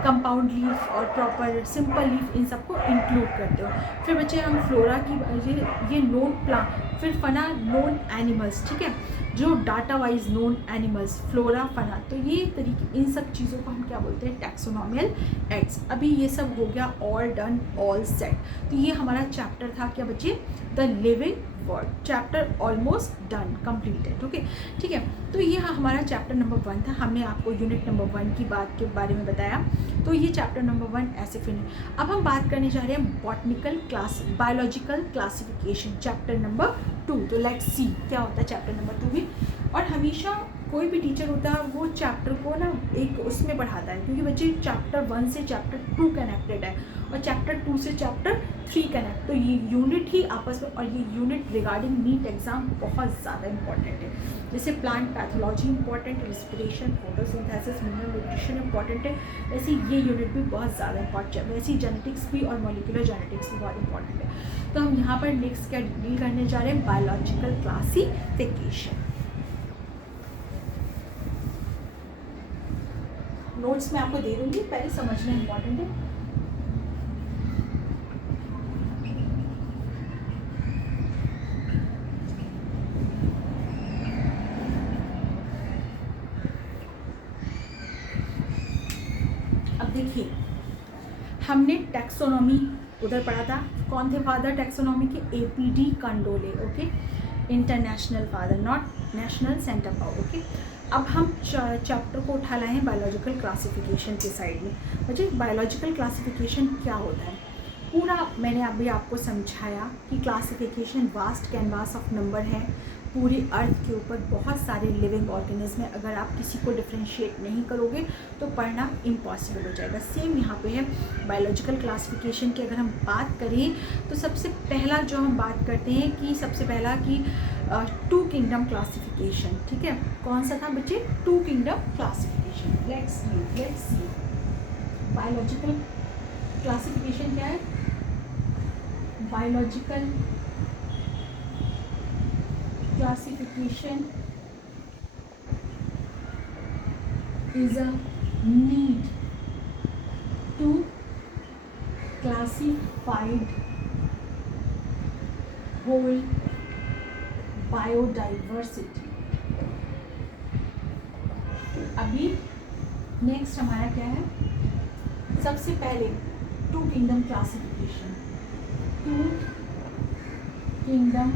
कंपाउंड लीफ और प्रॉपर सिंपल लीफ इन सबको इंक्लूड करते हो। फिर बच्चे हम फ्लोरा की, ये नोन प्लांट, फिर फना नोन एनिमल्स, ठीक है, जो data wise known animals, flora, fauna, तो ये तरीके, इन सब चीज़ों को हम क्या बोलते हैं, टैक्सोनॉमियल एड्स। अभी ये सब हो गया, ऑल डन, ऑल सेट। तो ये हमारा चैप्टर था क्या बच्चे, the living world, chapter almost done, completed. Okay, ठीक है, तो ये हमारा चैप्टर नंबर 1 था। हमने आपको यूनिट नंबर 1 की बात के बारे में बताया, तो ये चैप्टर नंबर 1 ऐसे फिनिश। अब हम बात करने जा रहे हैं botanical class, biological classification, chapter number 2। तो लेट्स सी क्या होता है चैप्टर नंबर 2 भी। और हमेशा कोई भी टीचर होता है वो चैप्टर को ना एक उसमें पढ़ाता है, क्योंकि बच्चे चैप्टर 1 से चैप्टर 2 कनेक्टेड है और चैप्टर 2 से चैप्टर 3 कनेक्ट, तो ये यूनिट ही आपस में, और ये यूनिट रिगार्डिंग नीट एग्जाम बहुत ज़्यादा इंपॉर्टेंट है। जैसे plant pathology important, respiration, photosynthesis, mineral nutrition important है, वैसे ये यूनिट भी बहुत ज़्यादा इंपॉर्टेंट है। वैसे ही जेनेटिक्स भी और मॉलिक्यूलर जेनेटिक्स भी बहुत इंपॉर्टेंट है। तो हम यहाँ पर नेक्स्ट क्या डील करने जा रहे हैं, बायोलॉजिकल क्लासिफिकेशन। नोट्स मैं आपको दे दूँगी, पहले समझना इंपॉर्टेंट है। अब देखिए, हमने टैक्सोनॉमी उधर पढ़ा था, कौन थे फादर टैक्सोनॉमी के, APD कंडोले, okay, international father, not national centre power, okay. अब हम चैप्टर को उठा लाए हैं बायोलॉजिकल क्लासिफिकेशन के साइड में। बच्चे बायोलॉजिकल क्लासिफिकेशन क्या होता है, पूरा मैंने अभी आपको समझाया कि classification vast canvas of number है, पूरी अर्थ के ऊपर बहुत सारे लिविंग ऑर्गेनिज्म है, अगर आप किसी को डिफ्रेंशिएट नहीं करोगे तो पढ़ना इम्पॉसिबल हो जाएगा। सेम यहाँ पे है बायोलॉजिकल क्लासिफिकेशन की। अगर हम बात करें तो सबसे पहला जो हम बात करते हैं कि सबसे पहला कि 2 किंगडम क्लासिफिकेशन, ठीक है, कौन सा था बच्चे, 2 kingdom classification. Let's see biological classification क्या है, biological classification is a need to classified whole biodiversity। अभी नेक्स्ट हमारा क्या है, सबसे पहले 2 किंगडम क्लासिफिकेशन, 2 किंगडम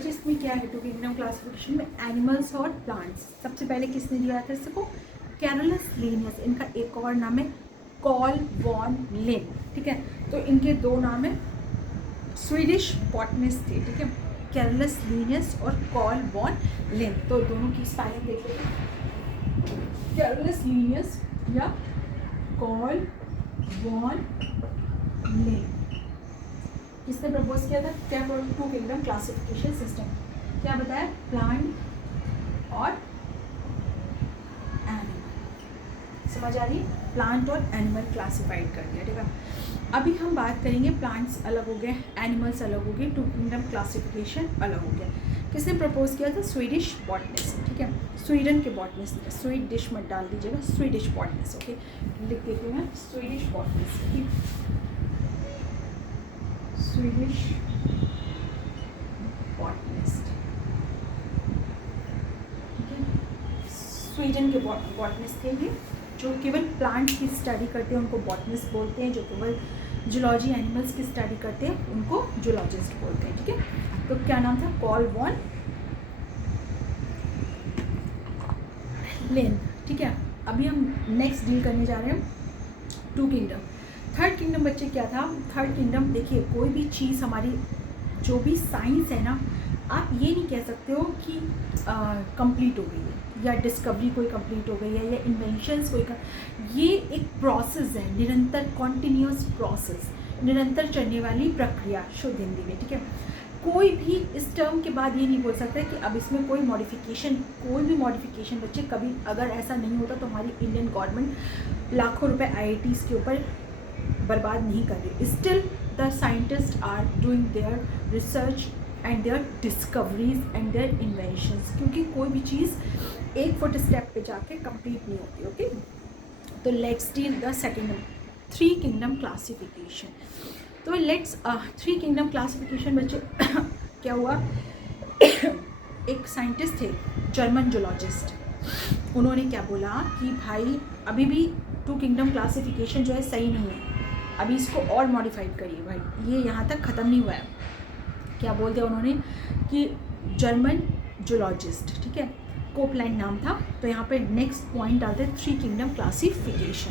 इसमें क्या है, 2 किंगडम क्लासिफिकेशन में एनिमल्स और प्लांट्स। सबसे पहले किसने दिया था इसको, कैरोलस लिनियस, इनका एक और नाम है कार्ल वॉन लिन, ठीक है। तो इनके 2 नाम है, स्वीडिश बॉटनिस्ट थे, ठीक है, कैरोलस लिनियस और कार्ल वॉन लिन। तो दोनों की स्पेलिंग देख लेते हैं, कैरोलस लिनियस या कार्ल वॉन लिन। किसने प्रपोज किया था, क्या 2 किंगडम क्लासिफिकेशन सिस्टम, क्या बताया, प्लांट और एनिमल, समझ आ रही है, प्लांट और एनिमल क्लासिफाइड कर दिया, ठीक है। अभी हम बात करेंगे, प्लांट्स अलग हो गए, एनिमल्स अलग हो गए, 2 किंगडम क्लासिफिकेशन अलग हो गया। किसने प्रपोज किया था, स्वीडिश बॉटनिस्ट, ठीक है, स्वीडन के बॉटनिस्ट, स्वीडिश मत डाल दीजिएगा, स्वीडिश बॉटनिस्ट, ओके, लिख देती हूँ मैं, स्वीडिश बॉटनिस्ट, ठीक, स्वीडिश बॉटनिस्ट, ठीक है, स्वीडन के बॉटनिस्ट थे ये, जो केवल प्लांट की स्टडी करते हैं उनको बॉटनिस्ट बोलते हैं, जो केवल जूलॉजी एनिमल्स की स्टडी करते हैं उनको जूलॉजिस्ट बोलते हैं, ठीक है। तो क्या नाम था, कार्ल वॉन लिन, ठीक है। अभी हम नेक्स्ट डील करने जा रहे हैं 2 किंगडम। 3rd किंगडम बच्चे क्या था, 3rd किंगडम, देखिए कोई भी चीज़ हमारी जो भी साइंस है ना, आप ये नहीं कह सकते हो कि कंप्लीट हो गई है या डिस्कवरी कोई कंप्लीट हो गई है या इन्वेंशंस कोई ये एक प्रोसेस है, निरंतर कॉन्टिन्यूस प्रोसेस, निरंतर चलने वाली प्रक्रिया, शुद्ध हिंदी में, ठीक है। कोई भी इस टर्म के बाद ये नहीं बोल सकता कि अब इसमें कोई मॉडिफिकेशन, कोई भी मॉडिफिकेशन बच्चे कभी अगर ऐसा नहीं होता तो हमारी इंडियन गवर्नमेंट लाखों रुपए IITs के ऊपर बर्बाद नहीं कर रही। Still the scientist are doing their research and their discoveries and their inventions, क्योंकि कोई भी चीज़ एक फुट स्टेप पे जाके कंप्लीट नहीं होती, ओके। तो let's deal the second 3 kingdom classification. तो लेट्स 3 किंगडम क्लासिफिकेशन बच्चे क्या हुआ, एक साइंटिस्ट थे जर्मन जूलॉजिस्ट, उन्होंने क्या बोला कि भाई अभी भी 2 किंगडम क्लासिफिकेशन जो है सही नहीं है, अभी इसको और मॉडिफाइड करिए भाई, ये यहाँ तक ख़त्म नहीं हुआ है। क्या बोल दिया उन्होंने कि जर्मन जूलॉजिस्ट, ठीक है, कोपलैंड नाम था। तो यहाँ पे नेक्स्ट पॉइंट डालते हैं 3 किंगडम क्लासिफिकेशन।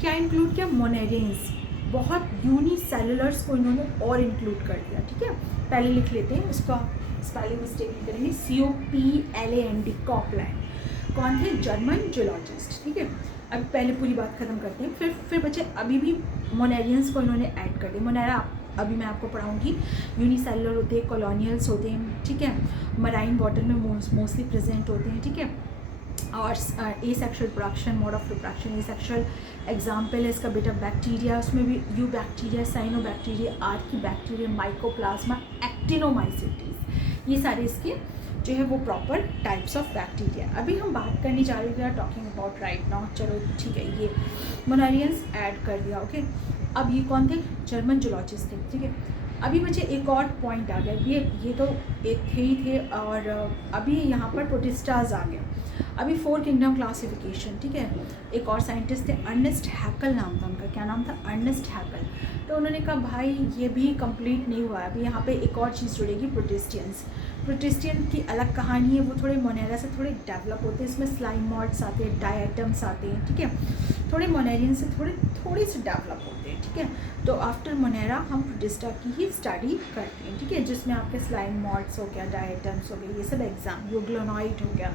क्या इंक्लूड किया, मोनेरेंस, बहुत यूनिसेलुलर्स को इन्होंने और इंक्लूड कर दिया, ठीक है। पहले लिख लेते हैं, इसका स्पेलिंग मिस्टेक नहीं करेंगे, COPLAND, कॉपलैंड। कौन थे? जर्मन जूलॉजिस्ट, ठीक है। अब पहले पूरी बात खत्म करते हैं, फिर बच्चे अभी भी मोनेरियंस को इन्होंने ऐड कर दिया। मोनेरा अभी मैं आपको पढ़ाऊंगी, यूनिसेलुलर होते हैं, कॉलोनियल्स होते हैं, ठीक है, मराइन वाटर में मोस्टली प्रेजेंट होते हैं, ठीक है। और asexual production, mode of reproduction asexual, example है इसका बेटा बैक्टीरिया, उसमें भी eubacteria, cyanobacteria, archaebacteria, mycoplasma, actinomycetes, ये सारे इसके जो है वो प्रॉपर टाइप्स ऑफ बैक्टीरिया। अभी हम बात करने जा रहे हैं टॉकिंग अबाउट राइट नाउ, चलो ठीक है, ये मोनेरियंस ऐड कर दिया, ओके। अब ये कौन थे? जर्मन जूलॉजिस्ट थे, ठीक है। अभी बच्चे एक और पॉइंट आ गया, ये तो एक थे ही थे, और अभी यहाँ पर प्रोटिस्टाज आ गया। अभी 4 किंगडम क्लासिफिकेशन, ठीक है। एक और साइंटिस्ट थे, अर्नेस्ट हैकल नाम था उनका, क्या नाम था? अर्नेस्ट हैकल। तो उन्होंने कहा भाई ये भी कंप्लीट नहीं हुआ है, अभी यहाँ पे एक और चीज़ जुड़ेगी, प्रोटिस्टियंस। प्रोटिस्टियन की अलग कहानी है, वो थोड़े मोनेरा से थोड़े डेवलप होते हैं, इसमें स्लाइम मॉड्स आते हैं, डायटम्स आते हैं, ठीक है, थोड़े मोनेरियन से थोड़े से डेवलप होते हैं, ठीक है। तो आफ्टर मोनेरा हम प्रोटिस्टा की ही स्टडी करते हैं, ठीक है, जिसमें आपके स्लाइम मॉड्स हो गया, डायटम्स हो गए, ये सब एग्जाम, यूग्लोनॉइड हो गया।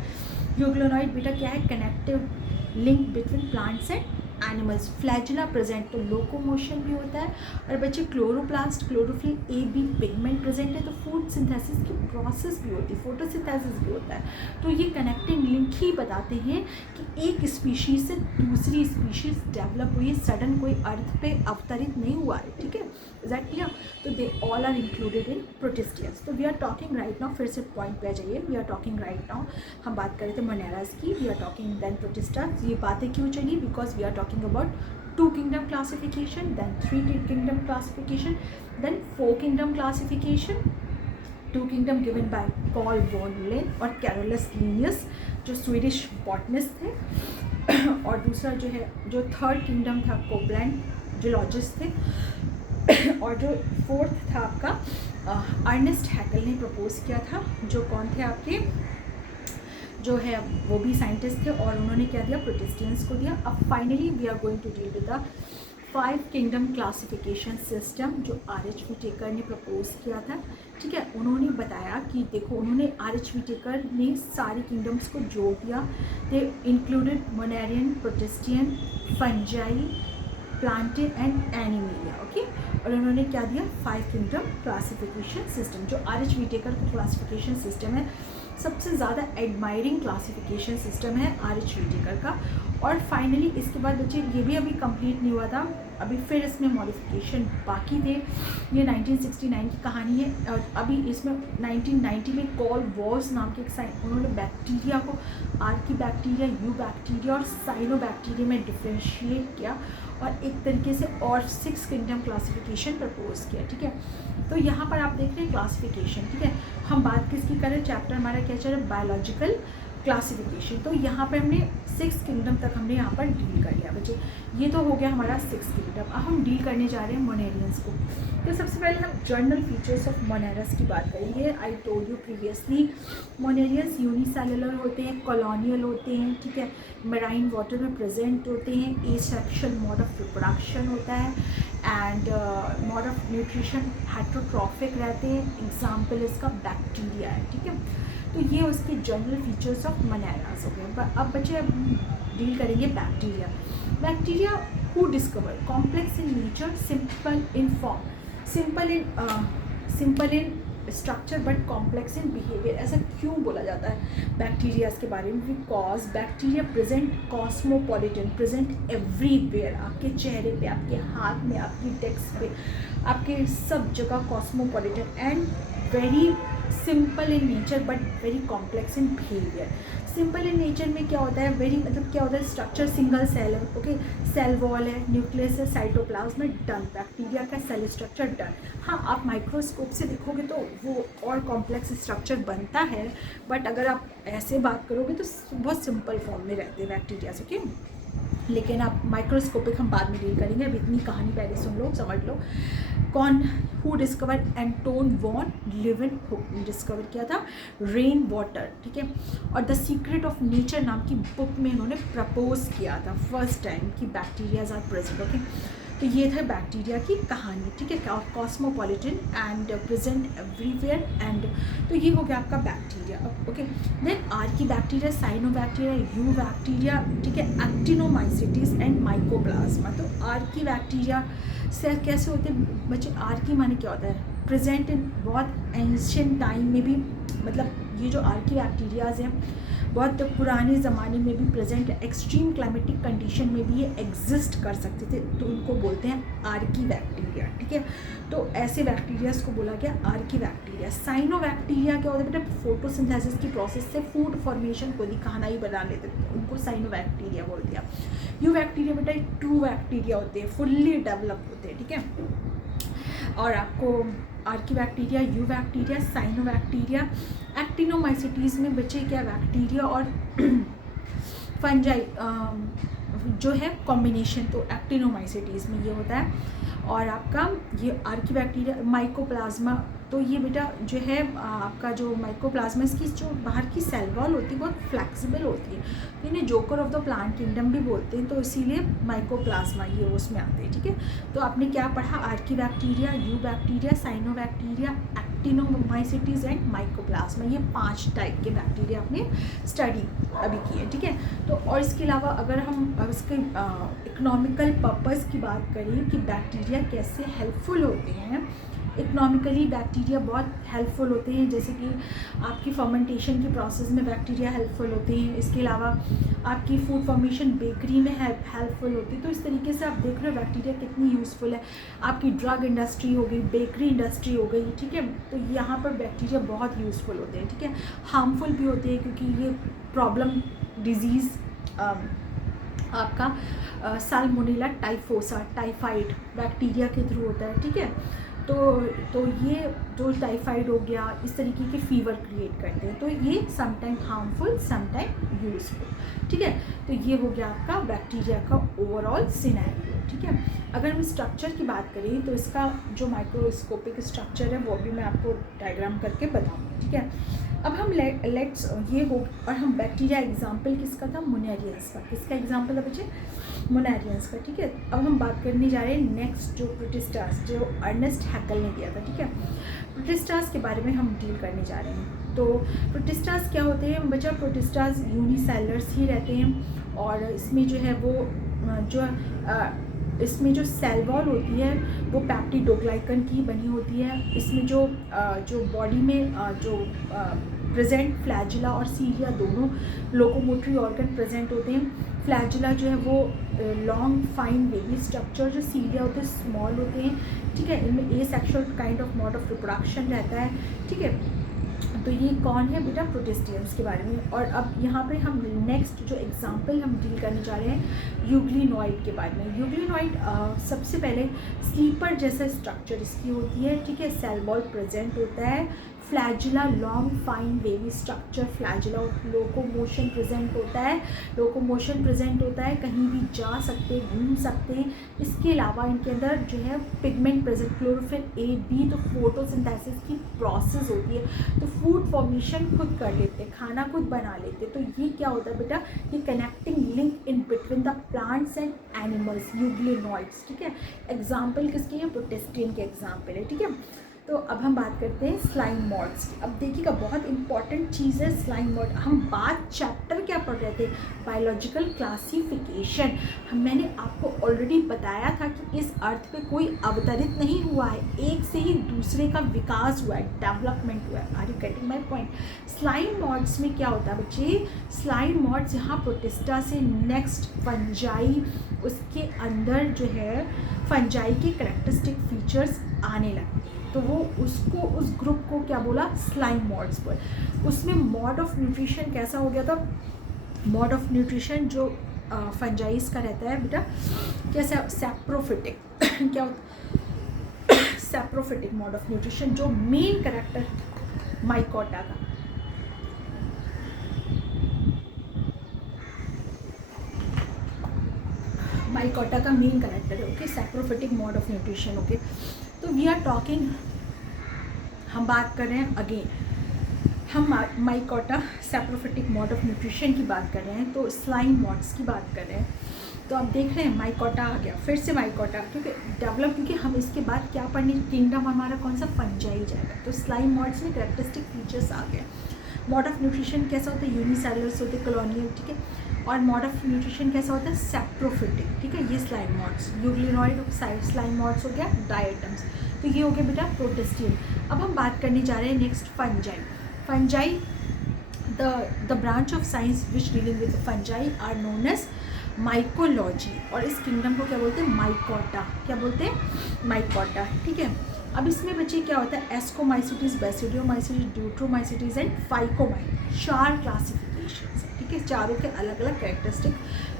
यूग्लोनॉइड बेटा क्या है? Connective link between plants and animals. Flagella present, तो लोकोमोशन भी होता है। और बच्चे chloroplast, chlorophyll A, B pigment present है, तो फूड सिंथेसिस की प्रोसेस भी होती है, फोटोसिंथेसिस भी होता है। तो ये कनेक्टिंग लिंक ही बताते हैं कि एक स्पीशीज से दूसरी स्पीशीज डेवलप हुई, सडन कोई अर्थ पे अवतरित नहीं हुआ है, ठीक है। Is that clear? तो they all are included in protistians. तो we are talking right now, फिर से पॉइंट पे आ जाइए, we are talking right now, हम बात कर रहे थे मोनेरास की, we are talking then protista. ये बातें क्यों चली? Because we are talking about 2 kingdom classification, then 3 kingdom classification, then 4 kingdom classification. 2 kingdom given by Carl von Linné और Carolus Linnaeus जो स्वीडिश बॉटनिस्ट थे और दूसरा जो है जो 3rd किंगडम था कोपलैंड जूलॉजिस्ट थे और जो 4th था आपका अर्नेस्ट हैकल ने प्रपोज किया था, जो कौन थे आपके जो है वो भी साइंटिस्ट थे, और उन्होंने क्या दिया? प्रोटिस्टियंस को दिया। अब finally we are going to deal with the 5 kingdom classification system जो R.H. व्हिटेकर ने प्रपोज किया था, ठीक है। उन्होंने बताया कि देखो, उन्होंने R.H. व्हिटेकर ने सारी किंगडम्स को जोड़ दिया, they included monerian, protistian, fungi, planted and animalia, okay. और उन्होंने क्या दिया? 5 किंगडम क्लासिफिकेशन सिस्टम, जो R.H. व्हिटेकर का क्लासिफिकेशन सिस्टम है, सबसे ज़्यादा एडमायरिंग क्लासिफिकेशन सिस्टम है R.H. व्हिटेकर का। और फाइनली इसके बाद बच्चे ये भी अभी कंप्लीट नहीं हुआ था, अभी फिर इसमें मॉडिफिकेशन बाकी थे। ये 1969 की कहानी है, और अभी इसमें 1990 में कॉल वॉल्स नाम के एक उन्होंने बैक्टीरिया को आर्की बैक्टीरिया, यू बैक्टीरिया और साइनोबैक्टीरिया में डिफ्रेंशिएट किया और एक तरीके से और 6 किंगडम क्लासिफिकेशन प्रपोज किया, ठीक है। तो यहाँ पर आप देख रहे हैं क्लासिफिकेशन, ठीक है। हम बात किसकी करें? चैप्टर हमारा क्या चल रहा है? Biological classification. तो यहाँ पर हमने 6 किंगडम तक हमने यहाँ पर डील कर लिया बच्चे। ये तो हो गया हमारा 6 किंगडम। अब हम डील करने जा रहे हैं मोनेरियंस को। तो सबसे पहले हम जर्नल फीचर्स ऑफ मोनेरस की बात करेंगे। I told you previously, मोनेरियंस unicellular होते हैं, कॉलोनियल होते हैं, ठीक है, मराइन वाटर में प्रेजेंट होते हैं, एसेक्सुअल मोड ऑफ रिप्रोडक्शन होता है and mode of nutrition heterotrophic रहते हैं। एग्जाम्पल इसका बैक्टीरिया है, ठीक है। तो ये उसके जनरल फीचर्स ऑफ मोनेरास हो गए। अब बच्चे डील करेंगे bacteria. Bacteria who discover complex in nature, simple in form, simple in structure but complex in behaviour. ऐसा क्यों बोला जाता है बैक्टीरियाज के बारे में? Because bacteria present cosmopolitan, present everywhere, आपके चेहरे पे, आपके हाथ में, आपकी डेस्क पे, आपके सब जगह cosmopolitan and very simple in nature but very complex in behaviour. Simple in nature में क्या होता है? वेरी मतलब क्या होता है? स्ट्रक्चर सिंगल सेल है, ओके, सेल वॉल है, न्यूक्लियस है, साइटोप्लाज्म है, डन। बैक्टीरिया का सेल स्ट्रक्चर डन। हाँ, आप माइक्रोस्कोप से देखोगे तो वो और कॉम्प्लेक्स स्ट्रक्चर बनता है, बट अगर आप ऐसे बात करोगे तो बहुत सिंपल फॉर्म में रहते हैं बैक्टीरियाज, ओके। लेकिन आप माइक्रोस्कोपिक हम बाद में डील करेंगे, अभी इतनी कहानी पहले सुन लो, समझ लो। कौन who discover? Antonie van Leeuwenhoek ने डिस्कवर किया था रेन वाटर, ठीक है। और द सीक्रेट ऑफ नेचर नाम की बुक में इन्होंने प्रपोज किया था फर्स्ट टाइम कि बैक्टीरियाज आर प्रेजेंट, ओके। तो ये था बैक्टीरिया की कहानी, ठीक है, cosmopolitan and present everywhere and, तो ये हो गया आपका bacteria. Okay, then archaebacteria, cyanobacteria, eubacteria, ठीक है, एक्टिनोमाइसीटीज एंड माइकोप्लाज्मा। तो आर्की बैक्टीरिया से कैसे होते हैं बच्चे? आर्की माने क्या होता है? प्रेजेंट इन बहुत एंशियंट टाइम में भी, मतलब ये जो आर्की बैक्टीरियाज हैं बहुत पुराने ज़माने में भी प्रेजेंट, एक्सट्रीम क्लाइमेटिक कंडीशन में भी ये एग्जिस्ट कर सकते थे, तो उनको बोलते हैं आर्की बैक्टीरिया, ठीक है। तो ऐसे बैक्टीरियाज को बोला गया आर्की बैक्टीरिया। साइनो बैक्टीरिया क्या होता है बेटा? फोटोसिंथेसिस की प्रोसेस से फूड फॉर्मेशन को ही खाना ही बना लेते थे, उनको साइनो बैक्टीरिया बोलते हैं। यू बैक्टीरिया बेटा ट्रू बैक्टीरिया होते हैं, फुल्ली डेवलप होते हैं, ठीक है। और आपको archaebacteria, eubacteria, cyanobacteria, actinomycetes में बचे क्या? बैक्टीरिया और फंजाई जो है कॉम्बिनेशन, तो एक्टिनोमाइसीटीज़ में ये होता है। और आपका ये आर्की बैक्टीरिया, माइकोप्लाज्मा, तो ये बेटा जो है आपका जो माइकोप्लाज्मा, इसकी जो बाहर की सेल वॉल होती है बहुत फ्लेक्सिबल होती है, तो इन्हें joker of the plant kingdom भी बोलते हैं, तो इसीलिए माइकोप्लाज्मा ये उसमें आते हैं, ठीक है। तो आपने क्या पढ़ा? Archaebacteria, eubacteria, cyanobacteria, actinomycetes and mycoplasma, ये 5 टाइप के बैक्टीरिया आपने स्टडी अभी की है, ठीक है। तो और इसके अलावा अगर हम इसके इकोनॉमिकल पर्पस की बात करें कि बैक्टीरिया कैसे हेल्पफुल होते हैं, इकोनॉमिकली बैक्टीरिया बहुत हेल्पफुल होते हैं, जैसे कि आपकी फर्मेंटेशन की प्रोसेस में बैक्टीरिया हेल्पफुल होते हैं। इसके अलावा आपकी फूड फॉर्मेशन बेकरी में हेल्पफुल होती है। तो इस तरीके से आप देख रहे हो बैक्टीरिया कितनी यूज़फुल है। आपकी ड्रग इंडस्ट्री हो गई, बेकरी इंडस्ट्री हो गई, ठीक है, तो यहाँ पर बैक्टीरिया बहुत यूज़फुल होते हैं, ठीक है। हार्मफुल भी होते हैं क्योंकि ये प्रॉब्लम डिजीज़ आपका साल्मोनेला टाइफोसा, टाइफाइड बैक्टीरिया के थ्रू होता है, ठीक है। तो ये जो टाइफाइड हो गया, इस तरीके के फीवर क्रिएट करते हैं, तो ये समटाइम हार्मफुल, समटाइम यूजफुल, ठीक है। तो ये हो गया आपका बैक्टीरिया का ओवरऑल सिनेरियो, ठीक है। अगर हम स्ट्रक्चर की बात करें तो इसका जो माइक्रोस्कोपिक स्ट्रक्चर है वो भी मैं आपको डायग्राम करके बताऊँगी, ठीक है। अब हम लेट्स ये हो, और हम बैक्टीरिया एग्जाम्पल किसका था? मुनेरियंस का। किसका एग्जाम्पल है बच्चे? मुनेरियंस का, ठीक है। अब हम बात करने जा रहे हैं नेक्स्ट, जो प्रोटिस्टास, जो अर्नेस्ट हैकल ने दिया था, ठीक है। प्रोटिस्टास के बारे में हम डील करने जा रहे हैं। तो प्रोटिस्टास क्या होते हैं बच्चा? प्रोटिस्टास यूनिसेलर्स ही रहते हैं, और इसमें जो है वो इसमें जो सेल वॉल होती है वो पेप्टिडोग्लाइकन की बनी होती है। इसमें जो बॉडी में जो प्रेजेंट फ्लैजिला और सीलिया दोनों लोकोमोटरी ऑर्गन प्रेजेंट होते हैं। फ्लैजिला जो है वो लॉन्ग फाइन वेवी स्ट्रक्चर, जो सीलिया होते हैं स्मॉल होते हैं, ठीक है। इनमें asexual kind of mode of reproduction रहता है, ठीक है। तो ये कौन है बेटा? प्रोटिस्टियम्स के बारे में। और अब यहाँ पे हम नेक्स्ट जो एग्जांपल हम डील करने जा रहे हैं यूग्लिनॉइड के बारे में। यूग्लिनॉइड सबसे पहले स्लीपर जैसा स्ट्रक्चर इसकी होती है, ठीक है। सेल वॉल प्रेजेंट होता है, flagella long fine wavy structure, flagella locomotion present होता है, कहीं भी जा सकते, घूम सकते। इसके अलावा इनके अंदर जो है pigment present, chlorophyll A, B, तो फोटोसिंथेसिस की प्रोसेस होती है, तो फूड फॉर्मेशन खुद कर लेते, खाना खुद बना लेते। तो ये क्या होता है बेटा? ये connecting link in between the plants and animals, euglenoids, ठीक है। एग्जाम्पल किसके हैं? प्रोटिस्टियम के एग्जाम्पल है, ठीक है। तो अब हम बात करते हैं स्लाइम मॉड्स की। अब देखिएगा बहुत इंपॉर्टेंट चीज़ है स्लाइम मॉड। हम बात चैप्टर क्या पढ़ रहे थे? Biological classification. मैंने आपको ऑलरेडी बताया था कि इस अर्थ पे कोई अवतरित नहीं हुआ है, एक से ही दूसरे का विकास हुआ है, डेवलपमेंट हुआ है। Are you getting my point? Slime moulds में क्या होता है बच्चे? स्लाइम मॉड्स यहाँ प्रोटिस्टा से नेक्स्ट फंजाई, उसके अंदर जो है फंजाई के करैक्टरिस्टिक फीचर्स आने लगते हैं, तो वो उसको, उस ग्रुप को क्या बोला? स्लाइम मॉड्स पर। उसमें मोड ऑफ न्यूट्रिशन कैसा हो गया था? मोड ऑफ न्यूट्रिशन जो फंजाइज का रहता है बेटा, कैसा? सैप्रोफिटिक क्या होता? सैप्रोफिटिक मोड ऑफ न्यूट्रिशन, जो मेन कैरेक्टर माइकोटा का, माइकोटा का मेन कैरेक्टर है, okay, saprophytic mode of nutrition, okay. तो वी आर टॉकिंग, हम बात कर रहे हैं अगेन हम mycota saprophytic mode of nutrition की बात कर रहे हैं, तो स्लाइम मॉड्स की बात कर रहे हैं। तो आप देख रहे हैं माइकोटा आ गया, फिर से माइकोटा, क्योंकि डेवलप, क्योंकि हम इसके बाद क्या पढ़ने, किंगडम हमारा कौन सा, फंजाई जाएगा। तो स्लाइम मॉड्स में कैरेक्टरिस्टिक फीचर्स आ गए। मोड ऑफ न्यूट्रिशन कैसा होता है, यूनिसेलुलर होते हैं, कॉलोनियल, ठीक है। और मोड ऑफ न्यूट्रिशन कैसा होता है, सैप्रोफिटिक, ठीक है। ये slime mods, euglenoid slime mods हो गया, डायटम्स। तो ये हो गया बेटा प्रोटिस्टियम। अब हम बात करने जा रहे हैं next fungi. Fungi, the branch of science which dealing with fungi are known as mycology, और इस किंगडम को क्या बोलते हैं, माइकोटा। क्या बोलते हैं, माइकोटा, ठीक है। अब इसमें बच्चे क्या होता है, ascomycetes, basidiomycetes, Deuteromycetes and phycomycetes, 4 classifications हैं, ठीक है। चारों के अलग अलग कैरेक्टरिस्टिक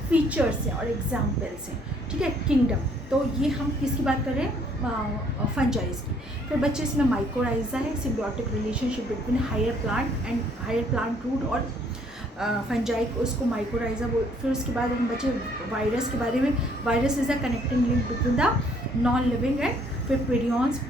फीचर्स हैं और एग्जाम्पल्स हैं, ठीक है। किंगडम, तो ये हम किसकी बात कर रहे हैं, फंजाइज की। फिर बच्चे इसमें माइकोराइजा है, symbiotic relationship between higher plant and higher plant root और फंजाई को, उसको माइकोराइजा बोल। फिर उसके बाद हम बच्चे वायरस के बारे में, virus is a connecting link between the non living and फिर पीरियंस,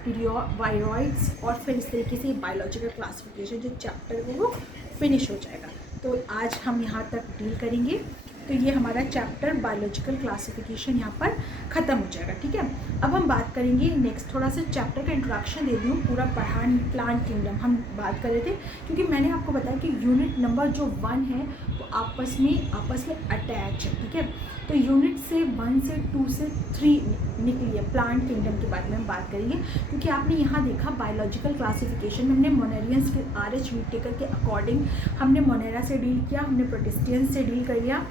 वायरॉइड्स, और फिर इस तरीके से बायोलॉजिकल क्लासिफिकेशन जो चैप्टर है वो फिनिश हो जाएगा। तो आज हम यहाँ तक डील करेंगे। तो ये हमारा चैप्टर बायोलॉजिकल क्लासिफिकेशन यहाँ पर ख़त्म हो जाएगा, ठीक है। अब हम बात करेंगे नेक्स्ट, थोड़ा सा चैप्टर का इंट्रोडक्शन दे दूँ, पूरा पढ़ा प्लांट किंगडम हम बात कर रहे थे, क्योंकि मैंने आपको बताया कि यूनिट नंबर जो 1 है वो आपस में अटैच है, ठीक है। तो यूनिट से 1 से 2 से 3 निकली है, प्लांट किंगडम के बारे में हम बात करेंगे। क्योंकि आपने यहाँ देखा बायोलॉजिकल क्लासिफिकेशन में हमने मोनेरियंस के RH व्हिटेकर के अकॉर्डिंग हमने मोनेरा से डील किया, हमने प्रोटिस्टियंस से डील कर लिया,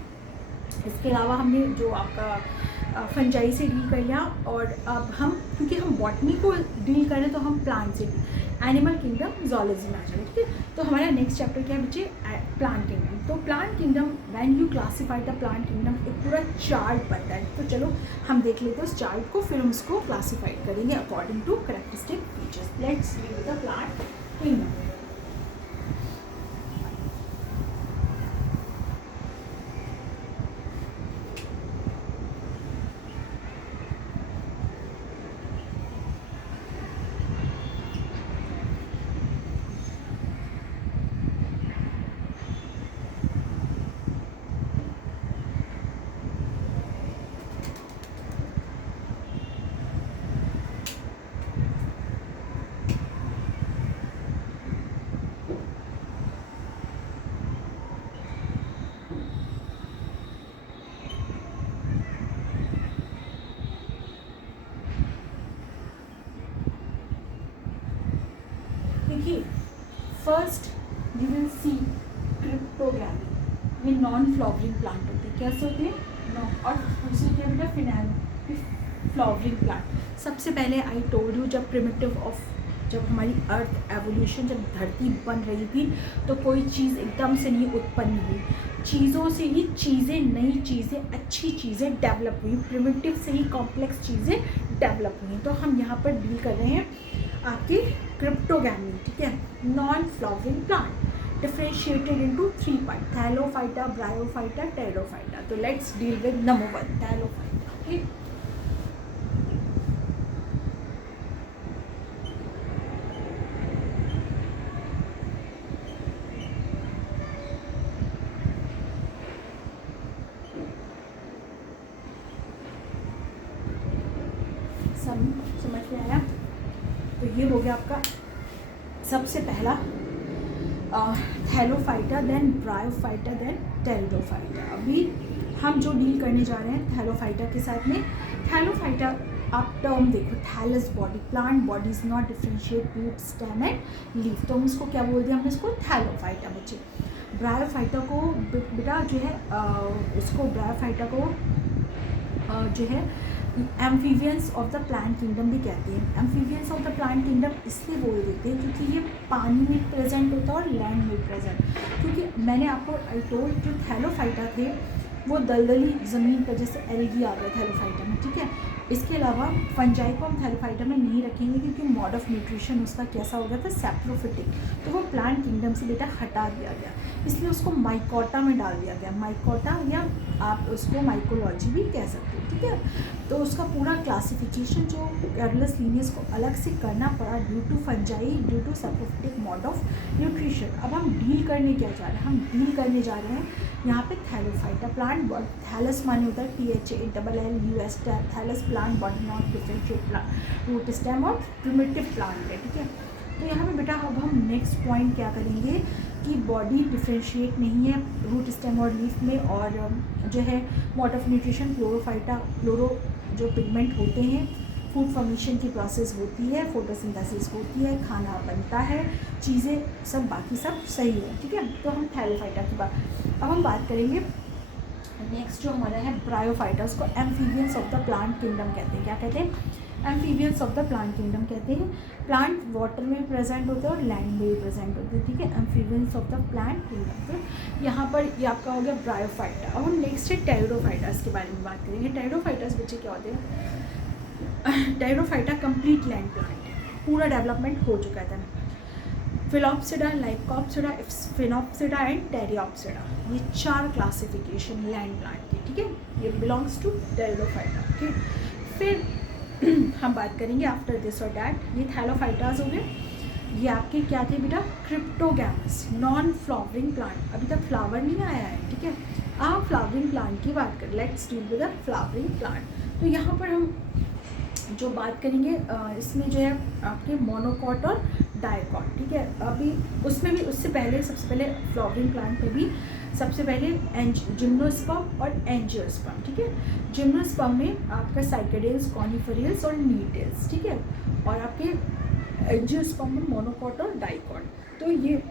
इसके अलावा हमने जो आपका फंजाई से डील कर लिया। और अब हम, क्योंकि हम बॉटनी को डील करें तो हम प्लांट से, एनिमल किंगडम जूलॉजी में आ जाएगा, ठीक है। तो हमारा नेक्स्ट चैप्टर क्या है बच्चे, प्लांट किंगडम। तो plant kingdom, when you classify the plant kingdom, एक पूरा चार्ट बनता है। तो चलो हम देख लेते हैं उस चार्ट को, फिर हम उसको क्लासीफाई करेंगे according to characteristic features. Let's deal with the plant kingdom. First you will see cryptogamae, ये नॉन फ्लावरिंग प्लांट होते हैं, कैसे होते हैं, और दूसरे क्या बेटा, फिनैलो फ्लावरिंग प्लांट। सबसे पहले आई टोल्ड यू, जब प्रिमिटिव ऑफ, जब हमारी अर्थ एवोल्यूशन, जब धरती बन रही थी तो कोई चीज़ एकदम से नहीं उत्पन्न हुई, चीज़ों से ही चीज़ें, नई चीज़ें, अच्छी चीज़ें डेवलप हुई, प्रिमिटिव से ही कॉम्प्लेक्स चीज़ें डेवलप हुई। तो हम यहाँ पर डील कर रहे हैं आपकी क्रिप्टोगैमी, ठीक है, non flowering plant, differentiated into 3 part, thallophyta, bryophyta, pteridophyta. तो let's deal with number 1, thallophyta, ठीक। समझ में आया। तो ये हो गया आपका सबसे पहला thallophyta, then bryophyta, then pteridophyta. अभी हम जो डील करने जा रहे हैं थैलोफाइटा के साथ में, थैलोफाइटा आप टर्म देखो, thallus body, plant body is not differentiate root, stem and leaf, तो हम इसको क्या बोल दिया हमने, इसको थैलोफाइटा बच्चे। ब्रायोफाइटा को बेटा जो है इसको ब्रायोफाइटा को जो है amphibians of the plant kingdom भी कहते हैं। Amphibians of the plant kingdom इसलिए बोल देते हैं क्योंकि ये पानी में प्रेजेंट होता है और लैंड में प्रेजेंट, क्योंकि मैंने आपको टोल्ड जो थैलोफाइटा थे वो दलदली ज़मीन पर, जैसे एल्गी आ गया थैलोफाइटा में, ठीक है, इसके अलावा फंजाई को हम थैलोफाइटा में नहीं रखेंगे क्योंकि मोड ऑफ न्यूट्रिशन उसका कैसा हो गया था, सैप्रोफिटिक, तो वो प्लांट किंगडम से बेटा हटा दिया गया, इसलिए उसको माइकोटा में डाल दिया गया। माइकोटा या आप उसको माइकोलॉजी भी कह सकते हो, ठीक है। तो उसका पूरा क्लासिफिकेशन जो कैरोलस लीनियस को अलग से करना पड़ा due to fungi, due to saprophytic mode of nutrition. अब हम डील करने क्या जा रहे हैं, हम डील करने जा रहे हैं यहाँ पे थैलोफाइटा प्लांट। थैलस माने होता है THALLUS, thallus plant body not differentiate plant, root stem और प्रिमिटिव प्लांट है, ठीक है। तो यहाँ पे बेटा अब हम नेक्स्ट पॉइंट क्या करेंगे कि बॉडी डिफरेंशिएट नहीं है रूट स्टेम और लीफ में, और जो है mode of nutrition Chlorophyta, chloro जो पिगमेंट होते हैं, फूड फॉर्मेशन की प्रोसेस होती है, फोटोसिंथेसिस होती है, खाना बनता है, चीज़ें सब बाकी सब सही है, ठीक है। तो हम थैलोफाइटा की बात, अब हम बात करेंगे नेक्स्ट जो हमारा है ब्रायोफाइटा, उसको amphibians of the plant kingdom कहते हैं। क्या कहते हैं, amphibians of the plant kingdom कहते हैं। प्लांट वाटर में प्रेजेंट होते हैं और लैंड में भी प्रेजेंट होते हैं, ठीक है, amphibians of the plant kingdom. तो यहाँ पर ये आपका हो गया ब्रायोफाइटा। अब हम नेक्स्ट है टेरिडोफाइटास के बारे में बात करेंगे। टेरिडोफाइटास बच्चे क्या होते हैं, टेरिडोफाइटा कंप्लीट लैंड प्लांट है, पूरा डेवलपमेंट हो चुका था। फिलोप्सिडा, लाइकोप्सिडा, स्फिनोप्सिडा एंड टेरियोप्सिडा, ये 4 क्लासिफिकेशन लैंड प्लांट की, ठीक है, ये बिलोंग्स टू टेरिडोफाइटा, ठीक। फिर हम बात करेंगे आफ्टर दिस और डैट, ये थैलोफाइटास हो गए। ये आपके क्या थे बेटा, क्रिप्टोगैमस, नॉन फ्लावरिंग प्लांट, अभी तक फ्लावर नहीं आया है, ठीक है। आप फ्लावरिंग प्लांट की बात करें, let's deal with the flowering plant. तो यहाँ पर हम जो बात करेंगे इसमें जो है आपके मोनोकॉट और डायकॉट, ठीक है। अभी उसमें भी उससे पहले सबसे पहले फ्लावरिंग प्लांट में भी सबसे पहले जिम्नोस्पर्म और एंजियोस्पर्म, ठीक है। जिम्नोस्पर्म में आपका साइकेडेल्स, कॉनिफेरियल्स और नीडेल्स, ठीक है, और आपके एंजियोस्पर्म में मोनोकॉट और डाइकॉट। तो ये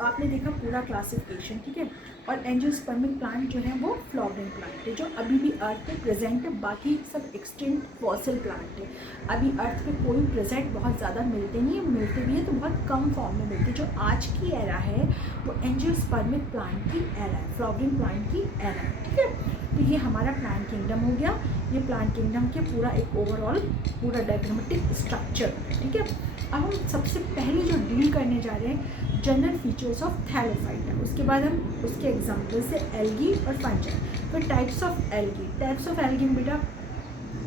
आपने देखा पूरा क्लासिफिकेशन, ठीक है। और एंजियोस्पर्मिक प्लांट जो है वो फ्लावरिंग प्लांट है जो अभी भी अर्थ पे प्रेजेंट है, बाकी सब एक्सटिंक्ट फॉसिल प्लांट है। अभी अर्थ पे कोई प्रेजेंट बहुत ज़्यादा मिलते नहीं है, मिलते भी है तो बहुत कम फॉर्म में मिलते। जो आज की एरा है वो एंजियोस्पर्मिक प्लांट की एरा है, फ्लावरिंग प्लांट की एरा है, ठीक है। तो ये हमारा प्लांट किंगडम हो गया। ये प्लांट किंगडम के पूरा एक ओवरऑल पूरा डायग्रामेटिक स्ट्रक्चर, ठीक है। अब हम सबसे पहले जो डील करने जा रहे हैं जनरल फीचर्स ऑफ थैलोफाइटा, उसके बाद हम उसके एग्जाम्पल से एल्गी और फंजाई। फिर types of algae, types of algae बेटा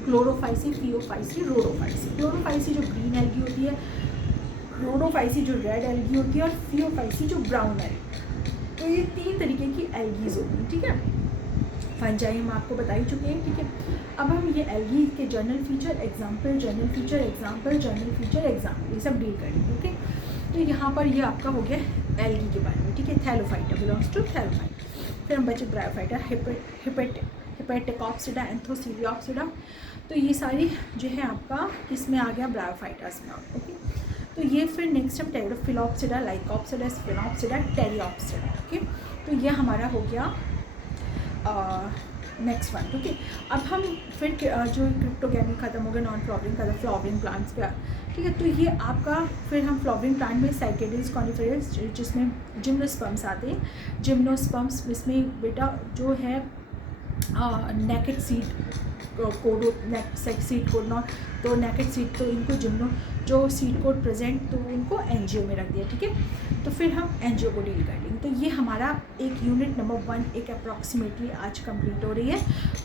क्लोरोफाइसी, फियोफाइसी, रोडोफाइसी। क्लोरोफाइसी जो ग्रीन एल्गी होती है, रोडोफाइसी जो रेड एल्गी होती है, और फियोफाइसी जो ब्राउन एल्गी। तो ये 3 तरीके की एल्गीज होती हैं, ठीक है। फंजाई हम आपको बता ही चुके हैं, ठीक है। अब हम ये एल्गी के journal feature, example, journal feature, example, journal feature, example, ये सब डील करेंगे, ओके। तो यहाँ पर ये आपका हो गया एल्गी के बारे में, ठीक है। Thallophyta belongs to thallophyta. फिर हम बचे ब्रायोफाइटा, हिपेटिकोप्सिडा, एंथोसीलियोप्सिडा। तो ये सारी जो है आपका किसमें आ गया, ब्रायोफाइटास में, ओके। तो ये फिर नेक्स्ट हम टेरिडोफिलोप्सिडा, लाइकोप्सिडा, स्फिनोप्सिडा, टेरियोप्सिडा, ओके। तो ये हमारा हो गया नेक्स्ट वन, ठीक है। अब हम फिर जो क्रिप्टोगैमी ख़त्म हो गया, नॉन फ्लावरिंग का फ्लावरिंग प्लांट्स पे, ठीक है। तो ये आपका फिर हम फ्लावरिंग प्लांट में साइकेडेल्स, कॉनिफेरस, जिसमें जिम्नोस्पर्म्स आते हैं। जिम्नोस्पर्म्स इसमें बेटा जो है naked seed code, seed code not, तो नेकेड सीड, तो इनको जिम्नो जो सीड कोड प्रेजेंट तो उनको एनजीओ में रख दिया, ठीक है। तो फिर हम एनजीओ को डील कर लेंगे। तो ये हमारा एक यूनिट नंबर 1 एक अप्रॉक्सीमेटली आज कंप्लीट हो रही है।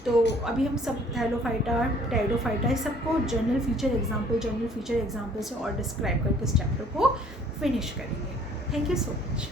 तो अभी हम सब थैलोफाइटा, टेरिडोफाइटा, इस सबको journal feature, example, journal feature, example से और डिस्क्राइब करके इस चैप्टर को फिनिश करेंगे। Thank you so much.